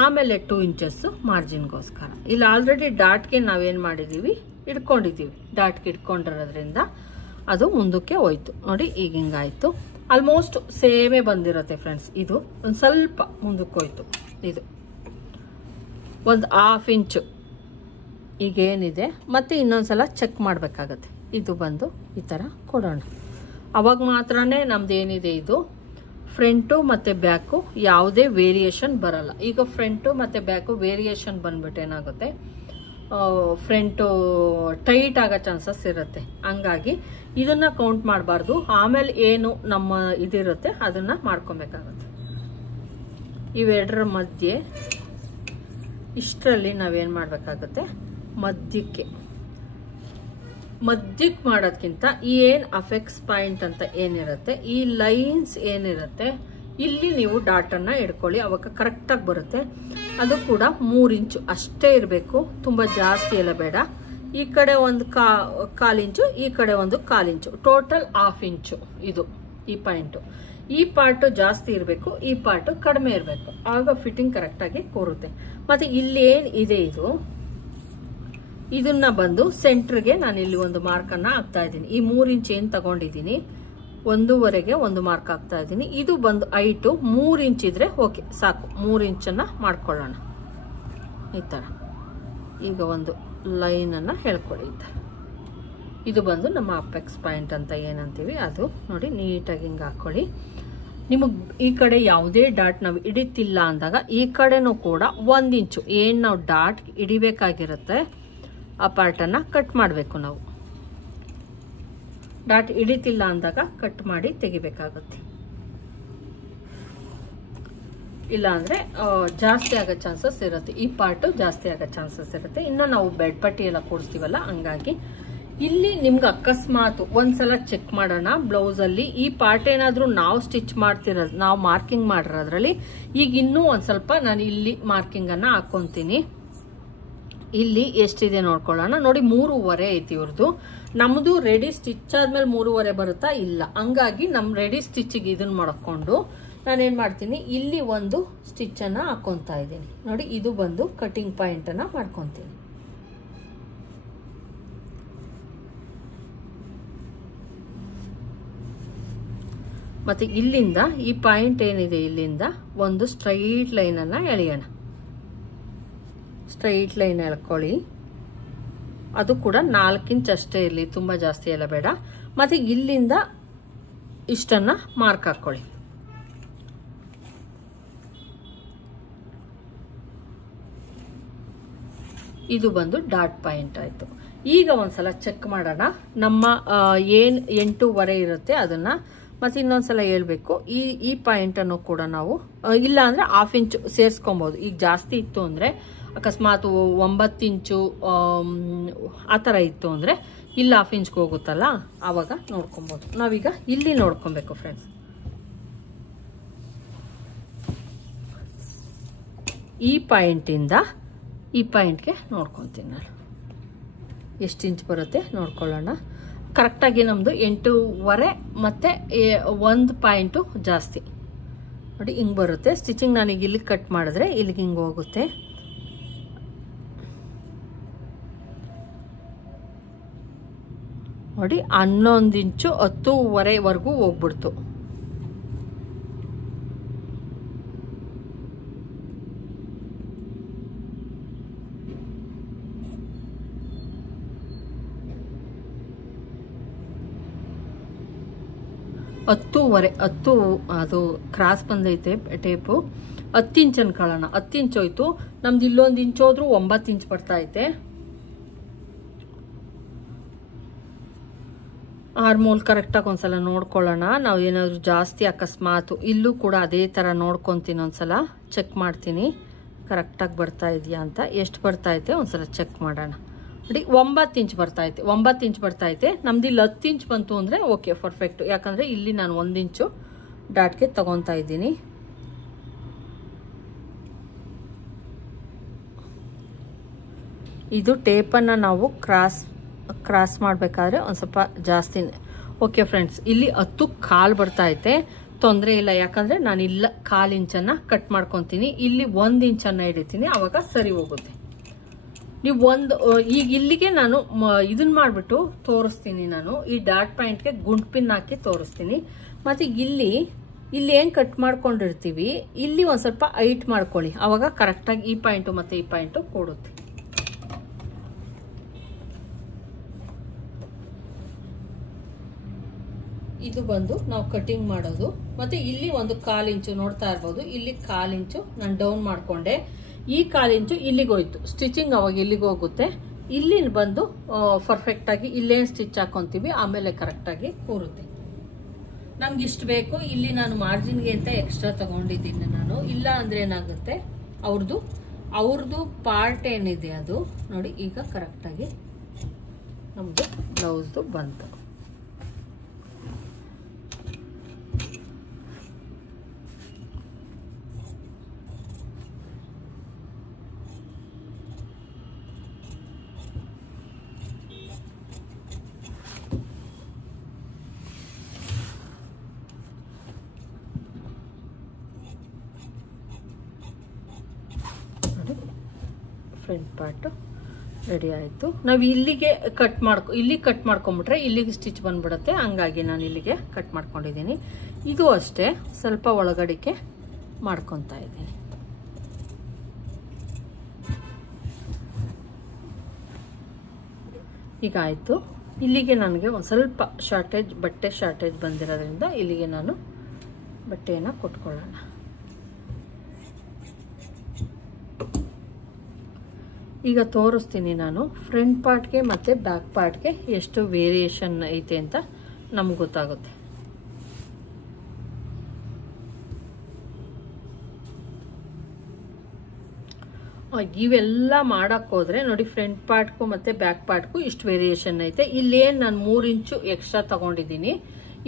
ಆಮೇಲೆ 2 ಇಂಚಸ್ ಮಾರ್ಜಿನ್ಗೋಸ್ಕರ. ಇಲ್ಲಿ ಆಲ್ರೆಡಿ ಡಾಟ್ಗೆ ನಾವೇನ್ ಮಾಡಿದೀವಿ, ಇಟ್ಕೊಂಡಿದೀವಿ. ಡಾಟ್ಗೆ ಇಟ್ಕೊಂಡಿರೋದ್ರಿಂದ ಅದು ಮುಂದಕ್ಕೆ ಹೋಯ್ತು. ನೋಡಿ ಈಗ ಹಿಂಗಾಯ್ತು. ಆಲ್ಮೋಸ್ಟ್ ಸೇಮೇ ಬಂದಿರುತ್ತೆ ಫ್ರೆಂಡ್ಸ್. ಇದು ಒಂದು ಸ್ವಲ್ಪ ಮುಂದಕ್ಕೆ ಹೋಯ್ತು. ಇದು ಒಂದು 1/2 ಇಂಚು ಈಗೇನಿದೆ, ಮತ್ತೆ ಇನ್ನೊಂದ್ಸಲ ಚೆಕ್ ಮಾಡಬೇಕಾಗತ್ತೆ. ಇದು ಬಂದು ಈ ಥರ ಕೊಡೋಣ, ಅವಾಗ ಮಾತ್ರನೇ ನಮ್ದು ಏನಿದೆ ಇದು ಫ್ರಂಟು ಮತ್ತು ಬ್ಯಾಕು ಯಾವುದೇ ವೇರಿಯೇಷನ್ ಬರಲ್ಲ. ಈಗ ಫ್ರಂಟು ಮತ್ತು ಬ್ಯಾಕು ವೇರಿಯೇಷನ್ ಬಂದ್ಬಿಟ್ಟು ಏನಾಗುತ್ತೆ, ಫ್ರಂಟು ಟೈಟ್ ಆಗೋ ಚಾನ್ಸಸ್ ಇರುತ್ತೆ. ಹಂಗಾಗಿ ಇದನ್ನ ಕೌಂಟ್ ಮಾಡಬಾರ್ದು. ಆಮೇಲೆ ಏನು ನಮ್ಮ ಇದಿರುತ್ತೆ ಅದನ್ನ ಮಾಡ್ಕೊಬೇಕಾಗುತ್ತೆ. ಇವೆರಡರ ಮಧ್ಯೆ ಇಷ್ಟರಲ್ಲಿ ನಾವೇನ್ ಮಾಡ್ಬೇಕಾಗುತ್ತೆ, ಮಧ್ಯಕ್ಕೆ ಮಾಡೋದ್ಕಿಂತ ಏನ್ ಅಫೆಕ್ಸ್ ಪಾಯಿಂಟ್ ಅಂತ ಏನಿರುತ್ತೆ, ಈ ಲೈನ್ಸ್ ಏನಿರುತ್ತೆ, ಇಲ್ಲಿ ನೀವು ಡಾಟ್ ಅನ್ನ ಇಡ್ಕೊಳ್ಳಿ, ಅವಾಗ ಕರೆಕ್ಟ್ ಆಗಿ ಬರುತ್ತೆ. ಅದು ಕೂಡ 3 ಇಂಚು ಅಷ್ಟೇ ಇರಬೇಕು, ತುಂಬಾ ಜಾಸ್ತಿ ಎಲ್ಲ ಬೇಡ. ಈ ಕಡೆ ಒಂದು 1/4 ಇಂಚು, ಈ ಕಡೆ ಒಂದು 1/4 ಇಂಚು, ಟೋಟಲ್ 1/2 ಇಂಚು. ಇದು ಈ ಪಾಯಿಂಟ್, ಈ ಪಾರ್ಟ್ ಜಾಸ್ತಿ ಇರಬೇಕು, ಈ ಪಾರ್ಟ್ ಕಡಿಮೆ ಇರಬೇಕು, ಆಗ ಫಿಟ್ಟಿಂಗ್ ಕರೆಕ್ಟ್ ಆಗಿ ಕೂರುತ್ತೆ. ಮತ್ತೆ ಇಲ್ಲಿ ಏನ್ ಇದೆ ಇದನ್ನ ಬಂದು ಸೆಂಟರ್ಗೆ ನಾನು ಇಲ್ಲಿ ಒಂದು ಮಾರ್ಕ್ ಅನ್ನ ಹಾಕ್ತಾ ಇದ್ದೀನಿ. ಈ 3 ಇಂಚ್ ಏನ್ ತಗೊಂಡಿದ್ದೀನಿ 1:15ಗೆ ಒಂದು ಮಾರ್ಕ್ ಹಾಕ್ತಾ ಇದ್ದೀನಿ. ಇದು ಬಂದು ಹೈಟು 3 ಇಂಚ್ ಇದ್ರೆ ಓಕೆ ಸಾಕು. 3 ಇಂಚನ್ನ ಮಾಡ್ಕೊಳ್ಳೋಣ ಈ ತರ. ಈಗ ಒಂದು ಲೈನ್ ಅನ್ನ ಹೇಳ್ಕೊಳ್ಳಿ ಈ ತರ. ಇದು ಬಂದು ನಮ್ಮ ಅಪೆಕ್ಸ್ ಪಾಯಿಂಟ್ ಅಂತ ಏನಂತೀವಿ ಅದು. ನೋಡಿ ನೀಟಾಗಿ ಹಿಂಗೆ ಹಾಕೊಳ್ಳಿ. ನಿಮಗೆ ಈ ಕಡೆ ಯಾವುದೇ ಡಾಟ್ ನಾವು ಹಿಡಿತಿಲ್ಲ ಅಂದಾಗ ಈ ಕಡೆನೂ ಕೂಡ 1 ಇಂಚು ಏನ್ ನಾವು ಡಾಟ್ ಹಿಡಿಬೇಕಾಗಿರುತ್ತೆ ಆ ಪಾರ್ಟನ್ನ ಕಟ್ ಮಾಡಬೇಕು. ನಾವು ಡಾಟ್ ಹಿಡಿತಿಲ್ಲ ಅಂದಾಗ ಕಟ್ ಮಾಡಿ ತೆಗಿಬೇಕಾಗುತ್ತೆ, ಇಲ್ಲ ಅಂದ್ರೆ ಜಾಸ್ತಿ ಆಗೋ ಚಾನ್ಸಸ್ ಇರುತ್ತೆ. ಈ ಪಾರ್ಟ್ ಜಾಸ್ತಿ ಆಗೋ ಚಾನ್ಸಸ್ ಇರುತ್ತೆ. ಇನ್ನು ನಾವು ಬೆಡ್ ಪಟ್ಟಿ ಎಲ್ಲ ಕೂಡಿಸ್ತೀವಲ್ಲ, ಹಂಗಾಗಿ ಇಲ್ಲಿ ನಿಮ್ಗೆ ಅಕಸ್ಮಾತ್ ಒಂದ್ಸಲ ಚೆಕ್ ಮಾಡೋಣ ಬ್ಲೌಸ್ ಅಲ್ಲಿ ಈ ಪಾರ್ಟ್ ಏನಾದ್ರೂ ನಾವು ಸ್ಟಿಚ್ ಮಾಡ್ತಿರೋದು, ನಾವು ಮಾರ್ಕಿಂಗ್ ಮಾಡಿರೋದ್ರಲ್ಲಿ ಈಗ ಇನ್ನೂ ಒಂದ್ ಸ್ವಲ್ಪ ನಾನು ಇಲ್ಲಿ ಮಾರ್ಕಿಂಗ್ ಅನ್ನ ಹಾಕೊಂತೀನಿ. ಇಲ್ಲಿ ಎಷ್ಟಿದೆ ನೋಡ್ಕೊಳ್ಳೋಣ. ನೋಡಿ 3:15 ಐತಿ ಇವ್ರದ್ದು. ನಮ್ದು ರೆಡಿ ಸ್ಟಿಚ್ ಆದ್ಮೇಲೆ 3:15 ಬರುತ್ತಾ? ಇಲ್ಲ. ಹಂಗಾಗಿ ನಮ್ ರೆಡಿ ಸ್ಟಿಚ್ಗೆ ಇದನ್ನ ಮಾಡ್ಕೊಂಡು ನಾನೇನ್ ಮಾಡ್ತೀನಿ, ಇಲ್ಲಿ ಒಂದು ಸ್ಟಿಚ್ ಅನ್ನ ಹಾಕೊಂತ ಇದ್ದೀನಿ. ನೋಡಿ ಇದು ಬಂದು ಕಟಿಂಗ್ ಪಾಯಿಂಟ್ ಅನ್ನ ಮಾಡ್ಕೊಂತೀನಿ. ಮತ್ತೆ ಇಲ್ಲಿಂದ ಈ ಪಾಯಿಂಟ್ ಏನಿದೆ ಇಲ್ಲಿಂದ ಒಂದು ಸ್ಟ್ರೈಟ್ ಲೈನ್ ಅನ್ನ ಎಳೆಯೋಣ. Straight line ಎಳ್ಕೊಳ್ಳಿ. ಅದು ಕೂಡ 4 ಇಂಚ್ ಅಷ್ಟೇ ಇರಲಿ, ತುಂಬಾ ಜಾಸ್ತಿ ಎಲ್ಲ ಬೇಡ. ಮತ್ತೆ ಇಲ್ಲಿಂದ ಇಷ್ಟನ್ನ ಮಾರ್ಕ್ ಹಾಕೊಳ್ಳಿ. ಇದು ಬಂದು ಡಾಟ್ ಪಾಯಿಂಟ್ ಆಯ್ತು. ಈಗ ಒಂದ್ಸಲ ಚೆಕ್ ಮಾಡೋಣ. ನಮ್ಮ ಏನ್ 8:15 ಇರುತ್ತೆ ಅದನ್ನ ಮತ್ತು ಇನ್ನೊಂದ್ಸಲ ಹೇಳ್ಬೇಕು, ಈ ಪಾಯಿಂಟನ್ನು ಕೂಡ ನಾವು ಇಲ್ಲ ಅಂದರೆ 1/2 ಇಂಚು ಸೇರಿಸ್ಕೊಬೋದು. ಈಗ ಜಾಸ್ತಿ ಇತ್ತು ಅಂದರೆ ಅಕಸ್ಮಾತ್ 9 ಇಂಚು ಆ ಥರ ಇತ್ತು ಅಂದರೆ ಇಲ್ಲಿ 1/2 ಇಂಚ್ಗೆ ಹೋಗುತ್ತಲ್ಲ, ಆವಾಗ ನೋಡ್ಕೊಬೋದು. ನಾವೀಗ ಇಲ್ಲಿ ನೋಡ್ಕೊಬೇಕು ಫ್ರೆಂಡ್ಸ್. ಈ ಪಾಯಿಂಟಿಂದ ಈ ಪಾಯಿಂಟ್ಗೆ ನೋಡ್ಕೊತೀನಿ ನಾನು ಎಷ್ಟು ಇಂಚ್ ಬರುತ್ತೆ ನೋಡ್ಕೊಳ್ಳೋಣ. ಕರೆಕ್ಟಾಗಿ ನಮ್ಮದು 8.5 ಮತ್ತು 1 ಪಾಯಿಂಟು ಜಾಸ್ತಿ ನೋಡಿ ಹಿಂಗೆ ಬರುತ್ತೆ. ಸ್ಟಿಚಿಂಗ್ ನಾನೀಗ ಇಲ್ಲಿಗೆ ಕಟ್ ಮಾಡಿದ್ರೆ ಇಲ್ಲಿಗೆ ಹಿಂಗೆ ಹೋಗುತ್ತೆ. ನೋಡಿ 11 ಇಂಚು 10.5ವರೆಗೂ ಹೋಗ್ಬಿಡ್ತು. ಹತ್ತು ಅದು ಕ್ರಾಸ್ ಬಂದೈತೆ ಟೇಪು. 10 ಇಂಚ್ ಅನ್ಕೊಳ್ಳೋಣ. 10 ಇಂಚ್ ಹೋಯ್ತು ನಮ್ದು. ಇಲ್ಲೊಂದು ಇಂಚ್ ಹೋದ್ರೂ 9 ಇಂಚ್ ಬರ್ತಾ ಐತೆ. ಆರ್ಮೋಲ್ ಕರೆಕ್ಟಾಗಿ ಒಂದ್ಸಲ ನೋಡ್ಕೊಳ್ಳೋಣ. ನಾವು ಏನಾದ್ರು ಜಾಸ್ತಿ ಅಕಸ್ಮಾತ್ ಇಲ್ಲೂ ಕೂಡ ಅದೇ ಥರ ನೋಡ್ಕೊತೀನಿ, ಒಂದ್ಸಲ ಚೆಕ್ ಮಾಡ್ತೀನಿ ಕರೆಕ್ಟಾಗಿ ಬರ್ತಾ ಇದೆಯಾ ಅಂತ. ಎಷ್ಟು ಬರ್ತಾ ಐತೆ ಒಂದ್ಸಲ ಚೆಕ್ ಮಾಡೋಣ. ನೋಡಿ 9 ಇಂಚ್ ಬರ್ತೈತೆ. 9 ಇಂಚ್ ಬರ್ತೈತೆ. ನಮ್ದು ಇಲ್ಲಿ 10 ಇಂಚ್ ಬಂತು ಅಂದರೆ ಓಕೆ ಪರ್ಫೆಕ್ಟ್. ಯಾಕಂದರೆ ಇಲ್ಲಿ ನಾನು 1 ಇಂಚು ಡಾಟ್ಗೆ ತಗೊತಾ ಇದ್ದೀನಿ. ಇದು ಟೇಪನ್ನು ನಾವು ಕ್ರಾಸ್ ಮಾಡಬೇಕಾದ್ರೆ ಒಂದು ಸ್ವಲ್ಪ ಜಾಸ್ತಿ. ಓಕೆ ಫ್ರೆಂಡ್ಸ್, ಇಲ್ಲಿ 10.25 ಬರ್ತಾ ಐತೆ. ತೊಂದರೆ ಇಲ್ಲ, ಯಾಕಂದರೆ ನಾನು ಇಲ್ಲ 1/4 ಇಂಚನ್ನು ಕಟ್ ಮಾಡ್ಕೊತೀನಿ. ಇಲ್ಲಿ 1 ಇಂಚನ್ನು ಹಿಡಿತೀನಿ, ಆವಾಗ ಸರಿ ಹೋಗುತ್ತೆ. ನೀವು ಈಗ ಇಲ್ಲಿಗೆ ನಾನು ಇದನ್ನ ಮಾಡಿಬಿಟ್ಟು ತೋರಿಸ್ತೀನಿ. ನಾನು ಈ ಡಾಟ್ ಪಾಯಿಂಟ್ಗೆ ಗುಂಡ್ ಪಿನ್ ಹಾಕಿ ತೋರಿಸ್ತೀನಿ. ಮತ್ತು ಇಲ್ಲಿ ಏನು ಕಟ್ ಮಾಡ್ಕೊಂಡಿರ್ತೀವಿ ಇಲ್ಲಿ ಒಂದು ಸ್ವಲ್ಪ ಹೈಟ್ ಮಾಡ್ಕೊಳ್ಳಿ, ಆವಾಗ ಕರೆಕ್ಟಾಗಿ ಈ ಪಾಯಿಂಟು ಮತ್ತು ಈ ಪಾಯಿಂಟು ಕೂಡುತ್ತೆ. ಇದು ಬಂದು ನಾವು ಕಟಿಂಗ್ ಮಾಡೋದು. ಮತ್ತು ಇಲ್ಲಿ ಒಂದು 1/4 ಇಂಚು ನೋಡ್ತಾ ಇರ್ಬೋದು. ಇಲ್ಲಿ 1/4 ಇಂಚು ನಾನು ಡೌನ್ ಮಾಡಿಕೊಂಡೆ. ಈ 1/4 ಇಂಚು ಇಲ್ಲಿಗೆ ಹೋಯ್ತು. ಸ್ಟಿಚಿಂಗ್ ಅವಾಗ ಇಲ್ಲಿಗೆ ಹೋಗುತ್ತೆ. ಇಲ್ಲಿ ಬಂದು ಪರ್ಫೆಕ್ಟಾಗಿ ಇಲ್ಲೇನು ಸ್ಟಿಚ್ ಹಾಕೊತೀವಿ ಆಮೇಲೆ ಕರೆಕ್ಟಾಗಿ ಕೂರುತ್ತೆ. ನಮ್ಗೆ ಇಷ್ಟು ಬೇಕು. ಇಲ್ಲಿ ನಾನು ಮಾರ್ಜಿನ್ಗೆ ಅಂತ ಎಕ್ಸ್ಟ್ರಾ ತಗೊಂಡಿದ್ದೀನಿ ನಾನು. ಇಲ್ಲ ಅಂದರೆ ಏನಾಗುತ್ತೆ, ಅವ್ರದ್ದು ಪಾರ್ಟ್ ಏನಿದೆ ಅದು ನೋಡಿ ಈಗ ಕರೆಕ್ಟಾಗಿ ನಮ್ಮದು ಬ್ಲೌಸ್ದು ಬಂತು. ಫ್ರಂಟ್ ಪಾರ್ಟು ರೆಡಿ ಆಯಿತು. ನಾವು ಇಲ್ಲಿಗೆ ಕಟ್ ಮಾಡ್ಕೊಂಬಿಟ್ರೆ ಇಲ್ಲಿಗೆ ಸ್ಟಿಚ್ ಬಂದ್ಬಿಡುತ್ತೆ. ಹಂಗಾಗಿ ನಾನು ಇಲ್ಲಿಗೆ ಕಟ್ ಮಾಡ್ಕೊಂಡಿದ್ದೀನಿ. ಇದು ಅಷ್ಟೇ ಸ್ವಲ್ಪ ಒಳಗಡಿಕೆ ಮಾಡ್ಕೊತಾ ಇದ್ದೀನಿ. ಈಗ ಆಯಿತು. ಇಲ್ಲಿಗೆ ನನಗೆ ಒಂದು ಸ್ವಲ್ಪ ಬಟ್ಟೆ ಶಾರ್ಟೇಜ್ ಬಂದಿರೋದ್ರಿಂದ ಇಲ್ಲಿಗೆ ನಾನು ಬಟ್ಟೆಯನ್ನು ಕೊಟ್ಕೊಳ್ಳೋಣ. ಈಗ ತೋರಿಸ್ತೀನಿ ನಾನು ಫ್ರಂಟ್ ಪಾರ್ಟ್ಗೆ ಮತ್ತು ಬ್ಯಾಕ್ ಪಾರ್ಟ್ಗೆ ಎಷ್ಟು ವೇರಿಯೇಷನ್ ಐತೆ ಅಂತ ನಮ್ಗೆ ಗೊತ್ತಾಗುತ್ತೆ. ಇವೆಲ್ಲ ಮಾಡೋಕ್ಕೋದ್ರೆ ನೋಡಿ ಫ್ರಂಟ್ ಪಾರ್ಟ್ಗೂ ಮತ್ತು ಬ್ಯಾಕ್ ಪಾರ್ಟ್ಗೂ ಇಷ್ಟು ವೇರಿಯೇಷನ್ ಐತೆ. ಇಲ್ಲೇನು ನಾನು 3 ಇಂಚು ಎಕ್ಸ್ಟ್ರಾ ತಗೊಂಡಿದ್ದೀನಿ.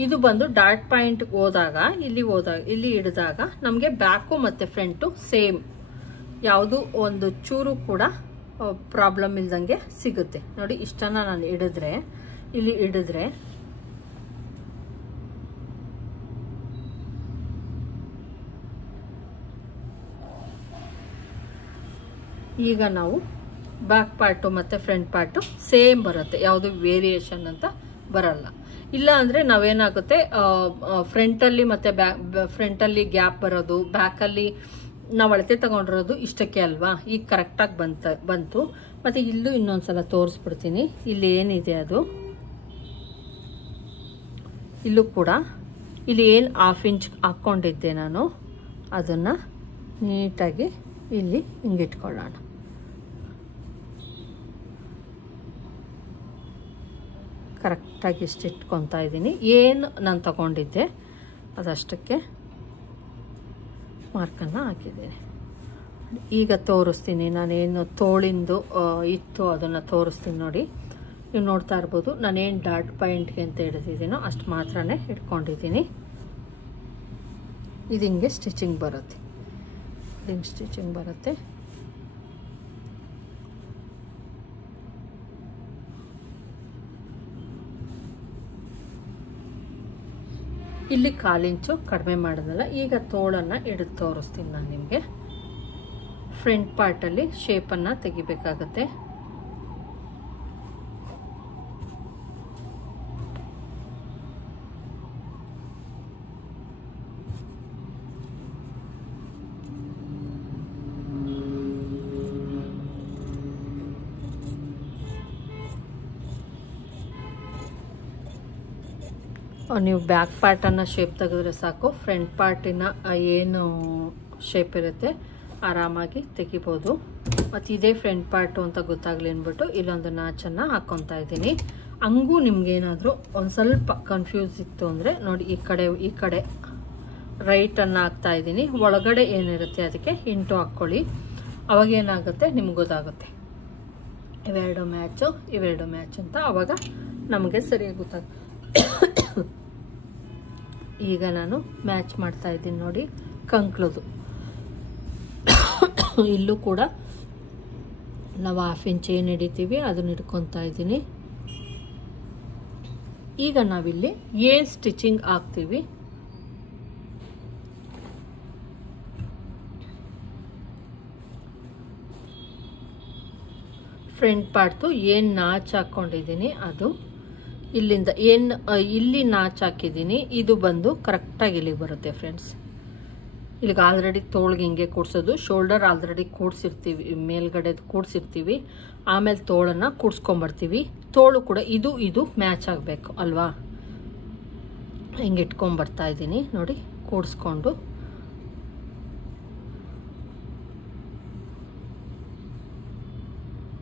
ಇದು ಬಂದು ಡಾಟ್ ಪಾಯಿಂಟ್ಗೆ ಇಲ್ಲಿ ಹಿಡಿದಾಗ ನಮಗೆ ಬ್ಯಾಕು ಮತ್ತು ಫ್ರಂಟು ಸೇಮ್, ಯಾವುದು ಒಂದು ಚೂರು ಕೂಡ ಪ್ರಾಬ್ಲಮ್ ಇಲ್ದಂಗೆ ಸಿಗುತ್ತೆ. ನೋಡಿ ಇಷ್ಟನ್ನ ನಾನು ಇಲ್ಲಿ ಹಿಡಿದ್ರೆ ಈಗ ನಾವು ಬ್ಯಾಕ್ ಪಾರ್ಟು ಮತ್ತು ಫ್ರಂಟ್ ಪಾರ್ಟು ಸೇಮ್ ಬರುತ್ತೆ, ಯಾವುದು ವೇರಿಯೇಷನ್ ಅಂತ ಬರಲ್ಲ. ಇಲ್ಲ ಅಂದರೆ ನಾವೇನಾಗುತ್ತೆ ಫ್ರಂಟಲ್ಲಿ ಮತ್ತು ಫ್ರಂಟಲ್ಲಿ ಗ್ಯಾಪ್ ಬರೋದು, ಬ್ಯಾಕಲ್ಲಿ ನಾವು ಅಳತೆ ತಗೊಂಡಿರೋದು ಇಷ್ಟಕ್ಕೆ ಅಲ್ವಾ. ಈಗ ಕರೆಕ್ಟಾಗಿ ಬಂತು. ಮತ್ತು ಇಲ್ಲೂ ಇನ್ನೊಂದ್ಸಲ ತೋರಿಸ್ಬಿಡ್ತೀನಿ. ಇಲ್ಲಿ ಏನಿದೆ ಅದು ಇಲ್ಲೂ ಕೂಡ ಇಲ್ಲಿ ಏನು 1/2 ಇಂಚ್ ಹಾಕ್ಕೊಂಡಿದ್ದೆ ನಾನು ಅದನ್ನು ನೀಟಾಗಿ ಇಲ್ಲಿ ಹಿಂಗಿಟ್ಕೊಳ್ಳೋಣ. ಕರೆಕ್ಟಾಗಿ ಇಷ್ಟು ಇಟ್ಕೊತಾ ಇದ್ದೀನಿ. ಏನು ನಾನು ತಗೊಂಡಿದ್ದೆ ಅದಷ್ಟಕ್ಕೆ ಮಾರ್ಕನ್ನು ಹಾಕಿದ್ದೀನಿ. ಈಗ ತೋರಿಸ್ತೀನಿ ನಾನೇನು ತೋಳಿಂದು ಇತ್ತು ಅದನ್ನು ತೋರಿಸ್ತೀನಿ ನೋಡಿ. ನೀವು ನೋಡ್ತಾ ಇರ್ಬೋದು ನಾನೇನು ಡಾಟ್ ಪಾಯಿಂಟ್ಗೆ ಅಂತ ಹಿಡಿದಿದ್ದೀನೋ ಅಷ್ಟು ಮಾತ್ರನೇ ಇಟ್ಕೊಂಡಿದ್ದೀನಿ. ಇದು ಹಿಂಗೆ ಸ್ಟಿಚಿಂಗ್ ಬರುತ್ತೆ, ಹಿಂಗೆ ಸ್ಟಿಚಿಂಗ್ ಬರುತ್ತೆ. ಇಲ್ಲಿ 1/4 ಇಂಚು ಕಡಿಮೆ ಮಾಡೋದಲ್ಲ. ಈಗ ತೋಳನ್ನು ಹಿಡಿದು ತೋರಿಸ್ತೀನಿ ನಾನು ನಿಮಗೆ. ಫ್ರಂಟ್ ಪಾರ್ಟಲ್ಲಿ ಶೇಪನ್ನು ತೆಗಿಬೇಕಾಗತ್ತೆ. ನೀವು ಬ್ಯಾಕ್ ಪಾರ್ಟನ್ನು ಶೇಪ್ ತೆಗೆದ್ರೆ ಸಾಕು, ಫ್ರಂಟ್ ಪಾರ್ಟಿನ ಏನು ಶೇಪ್ ಇರುತ್ತೆ ಆರಾಮಾಗಿ ತೆಗಿಬೋದು. ಮತ್ತು ಇದೇ ಫ್ರಂಟ್ ಪಾರ್ಟು ಅಂತ ಗೊತ್ತಾಗಲಿ ಅಂದ್ಬಿಟ್ಟು ಇಲ್ಲೊಂದು ನಾಚನ್ನು ಹಾಕ್ಕೊತಾ ಇದ್ದೀನಿ. ಹಂಗೂ ನಿಮ್ಗೇನಾದರೂ ಒಂದು ಸ್ವಲ್ಪ ಕನ್ಫ್ಯೂಸ್ ಇತ್ತು ಅಂದರೆ ನೋಡಿ, ಈ ಕಡೆ ರೈಟನ್ನು ಹಾಕ್ತಾ ಇದ್ದೀನಿ. ಒಳಗಡೆ ಏನಿರುತ್ತೆ ಅದಕ್ಕೆ ಇಂಟು ಹಾಕ್ಕೊಳ್ಳಿ, ಅವಾಗೇನಾಗುತ್ತೆ ನಿಮ್ಗೆ ಗೊತ್ತಾಗುತ್ತೆ ಇವೆರಡು ಮ್ಯಾಚ್ ಅಂತ. ಆವಾಗ ನಮಗೆ ಸರಿಯಾಗಿ ಗೊತ್ತಾಗುತ್ತೆ. ಈಗ ನಾನು ಮ್ಯಾಚ್ ಮಾಡ್ತಾ ಇದ್ದೀನಿ ನೋಡಿ ಕಂಕ್ಳದು. ಇಲ್ಲೂ ಕೂಡ ನಾವು 1/2 ಇಂಚ್ ಏನು ಹಿಡಿತೀವಿ ಅದನ್ನು ಹಿಡ್ಕೊತಾ ಇದ್ದೀನಿ. ಈಗ ನಾವಿಲ್ಲಿ ಏನು ಸ್ಟಿಚಿಂಗ್ ಹಾಕ್ತೀವಿ ಫ್ರಂಟ್ ಪಾರ್ಟ್ದು ಏನು ನಾಚ್ ಹಾಕ್ಕೊಂಡಿದ್ದೀನಿ ಅದು ಇಲ್ಲಿಂದ ಇಲ್ಲಿ ನಾಚ್ ಹಾಕಿದ್ದೀನಿ. ಇದು ಬಂದು ಕರೆಕ್ಟಾಗಿ ಇಲ್ಲಿಗೆ ಬರುತ್ತೆ ಫ್ರೆಂಡ್ಸ್. ಇಲ್ಲಿಗೆ ಆಲ್ರೆಡಿ ತೋಳ್ಗೆ ಹಿಂಗೆ ಕೂಡ್ಸೋದು, ಶೋಲ್ಡರ್ ಆಲ್ರೆಡಿ ಕೂಡ್ಸಿರ್ತೀವಿ, ಮೇಲ್ಗಡೆ ಕೂಡ್ಸಿರ್ತೀವಿ, ಆಮೇಲೆ ತೋಳನ್ನು ಕೂಡ್ಸ್ಕೊಂಬರ್ತೀವಿ. ತೋಳು ಕೂಡ ಇದು ಮ್ಯಾಚ್ ಆಗಬೇಕು ಅಲ್ವಾ. ಹಿಂಗೆ ಇಟ್ಕೊಂಬರ್ತಾ ಇದ್ದೀನಿ ನೋಡಿ ಕೂಡಿಸ್ಕೊಂಡು.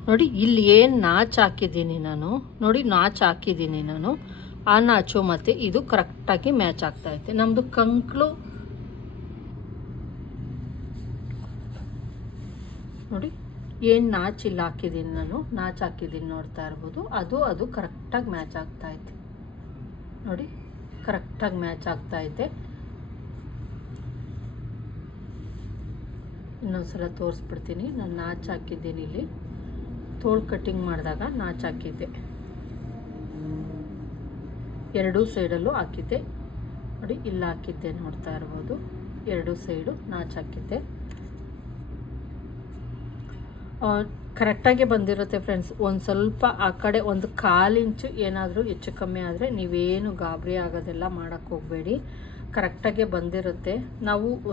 ನೋಡಿ ಇಲ್ಲಿ ಏನು ನಾಚ್ ಹಾಕಿದ್ದೀನಿ ನಾನು, ನೋಡಿ ನಾಚ್ ಹಾಕಿದ್ದೀನಿ ನಾನು, ಆ ನಾಚು ಮತ್ತು ಇದು ಕರೆಕ್ಟಾಗಿ ಮ್ಯಾಚ್ ಆಗ್ತಾ ಐತೆ. ನಮ್ಮದು ಕಂಕ್ಳು ನೋಡಿ ಏನು ನಾಚ್ ಇಲ್ಲಿ ಹಾಕಿದ್ದೀನಿ ನಾನು, ನಾಚ್ ಹಾಕಿದ್ದೀನಿ ನೋಡ್ತಾ ಇರ್ಬೋದು. ಅದು ಕರೆಕ್ಟಾಗಿ ಮ್ಯಾಚ್ ಆಗ್ತಾ ಐತೆ ನೋಡಿ, ಕರೆಕ್ಟಾಗಿ ಮ್ಯಾಚ್ ಆಗ್ತಾ ಐತೆ. ಇನ್ನೊಂದ್ಸಲ ತೋರಿಸ್ಬಿಡ್ತೀನಿ. ನಾನು ನಾಚ್ ಹಾಕಿದ್ದೀನಿ ಇಲ್ಲಿ, ತೋಳು ಕಟ್ಟಿಂಗ್ ಮಾಡಿದಾಗ ನಾಚ್ ಹಾಕಿದ್ದೆ, ಎರಡೂ ಸೈಡಲ್ಲೂ ಹಾಕಿದ್ದೆ ನೋಡಿ. ಇಲ್ಲಿ ಹಾಕಿದ್ದೆ ನೋಡ್ತಾ ಇರ್ಬೋದು, ಎರಡೂ ಸೈಡು ನಾಚ್ ಹಾಕಿದ್ದೆ. ಕರೆಕ್ಟಾಗಿ ಬಂದಿರುತ್ತೆ ಫ್ರೆಂಡ್ಸ್. ಒಂದು ಸ್ವಲ್ಪ ಆ ಕಡೆ ಒಂದು 1/4 ಇಂಚು ಏನಾದರೂ ಹೆಚ್ಚು ಕಮ್ಮಿ ಆದರೆ ನೀವೇನು ಗಾಬರಿ ಆಗೋದೆಲ್ಲ ಮಾಡೋಕ್ಕೆ ಹೋಗಬೇಡಿ, ಕರೆಕ್ಟಾಗೆ ಬಂದಿರುತ್ತೆ.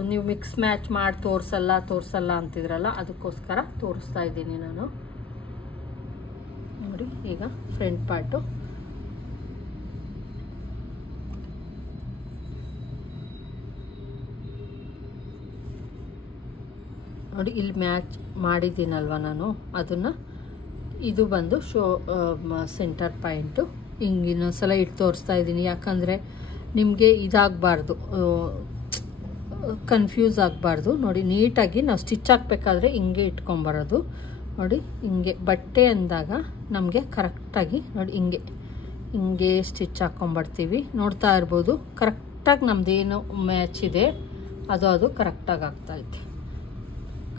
ನೀವು ಮಿಕ್ಸ್ ಮ್ಯಾಚ್ ಮಾಡಿ ತೋರಿಸಲ್ಲ ಅಂತಿದ್ರಲ್ಲ, ಅದಕ್ಕೋಸ್ಕರ ತೋರಿಸ್ತಾ ಇದ್ದೀನಿ ನಾನು ನೋಡಿ. ಈಗ ಫ್ರಂಟ್ ಪಾರ್ಟು ನೋಡಿ, ಇಲ್ಲಿ ಮ್ಯಾಚ್ ಮಾಡಿದ್ದೀನಲ್ವ ನಾನು ಅದನ್ನು. ಇದು ಬಂದು ಸೆಂಟರ್ ಪಾಯಿಂಟು. ಹಿಂಗೆ ಇನ್ನೊಂದ್ಸಲ ಇಟ್ಟು ತೋರಿಸ್ತಾ ಇದ್ದೀನಿ, ಯಾಕಂದರೆ ನಿಮಗೆ ಇದಾಗಬಾರ್ದು, ಕನ್ಫ್ಯೂಸ್ ಆಗಬಾರ್ದು. ನೋಡಿ ನೀಟಾಗಿ ನಾವು ಸ್ಟಿಚ್ ಹಾಕಬೇಕಾದ್ರೆ ಹಿಂಗೆ ಇಟ್ಕೊಂಬರೋದು ನೋಡಿ. ಹಿಂಗೆ ಬಟ್ಟೆ ಅಂದಾಗ ನಮಗೆ ಕರೆಕ್ಟಾಗಿ ನೋಡಿ ಹಿಂಗೆ ಸ್ಟಿಚ್ ಹಾಕ್ಕೊಂಬರ್ತೀವಿ. ನೋಡ್ತಾ ಇರ್ಬೋದು ಕರೆಕ್ಟಾಗಿ ನಮ್ಮದೇನು ಮ್ಯಾಚ್ ಇದೆ ಅದು ಕರೆಕ್ಟಾಗಿ ಆಗ್ತಾಯಿದೆ.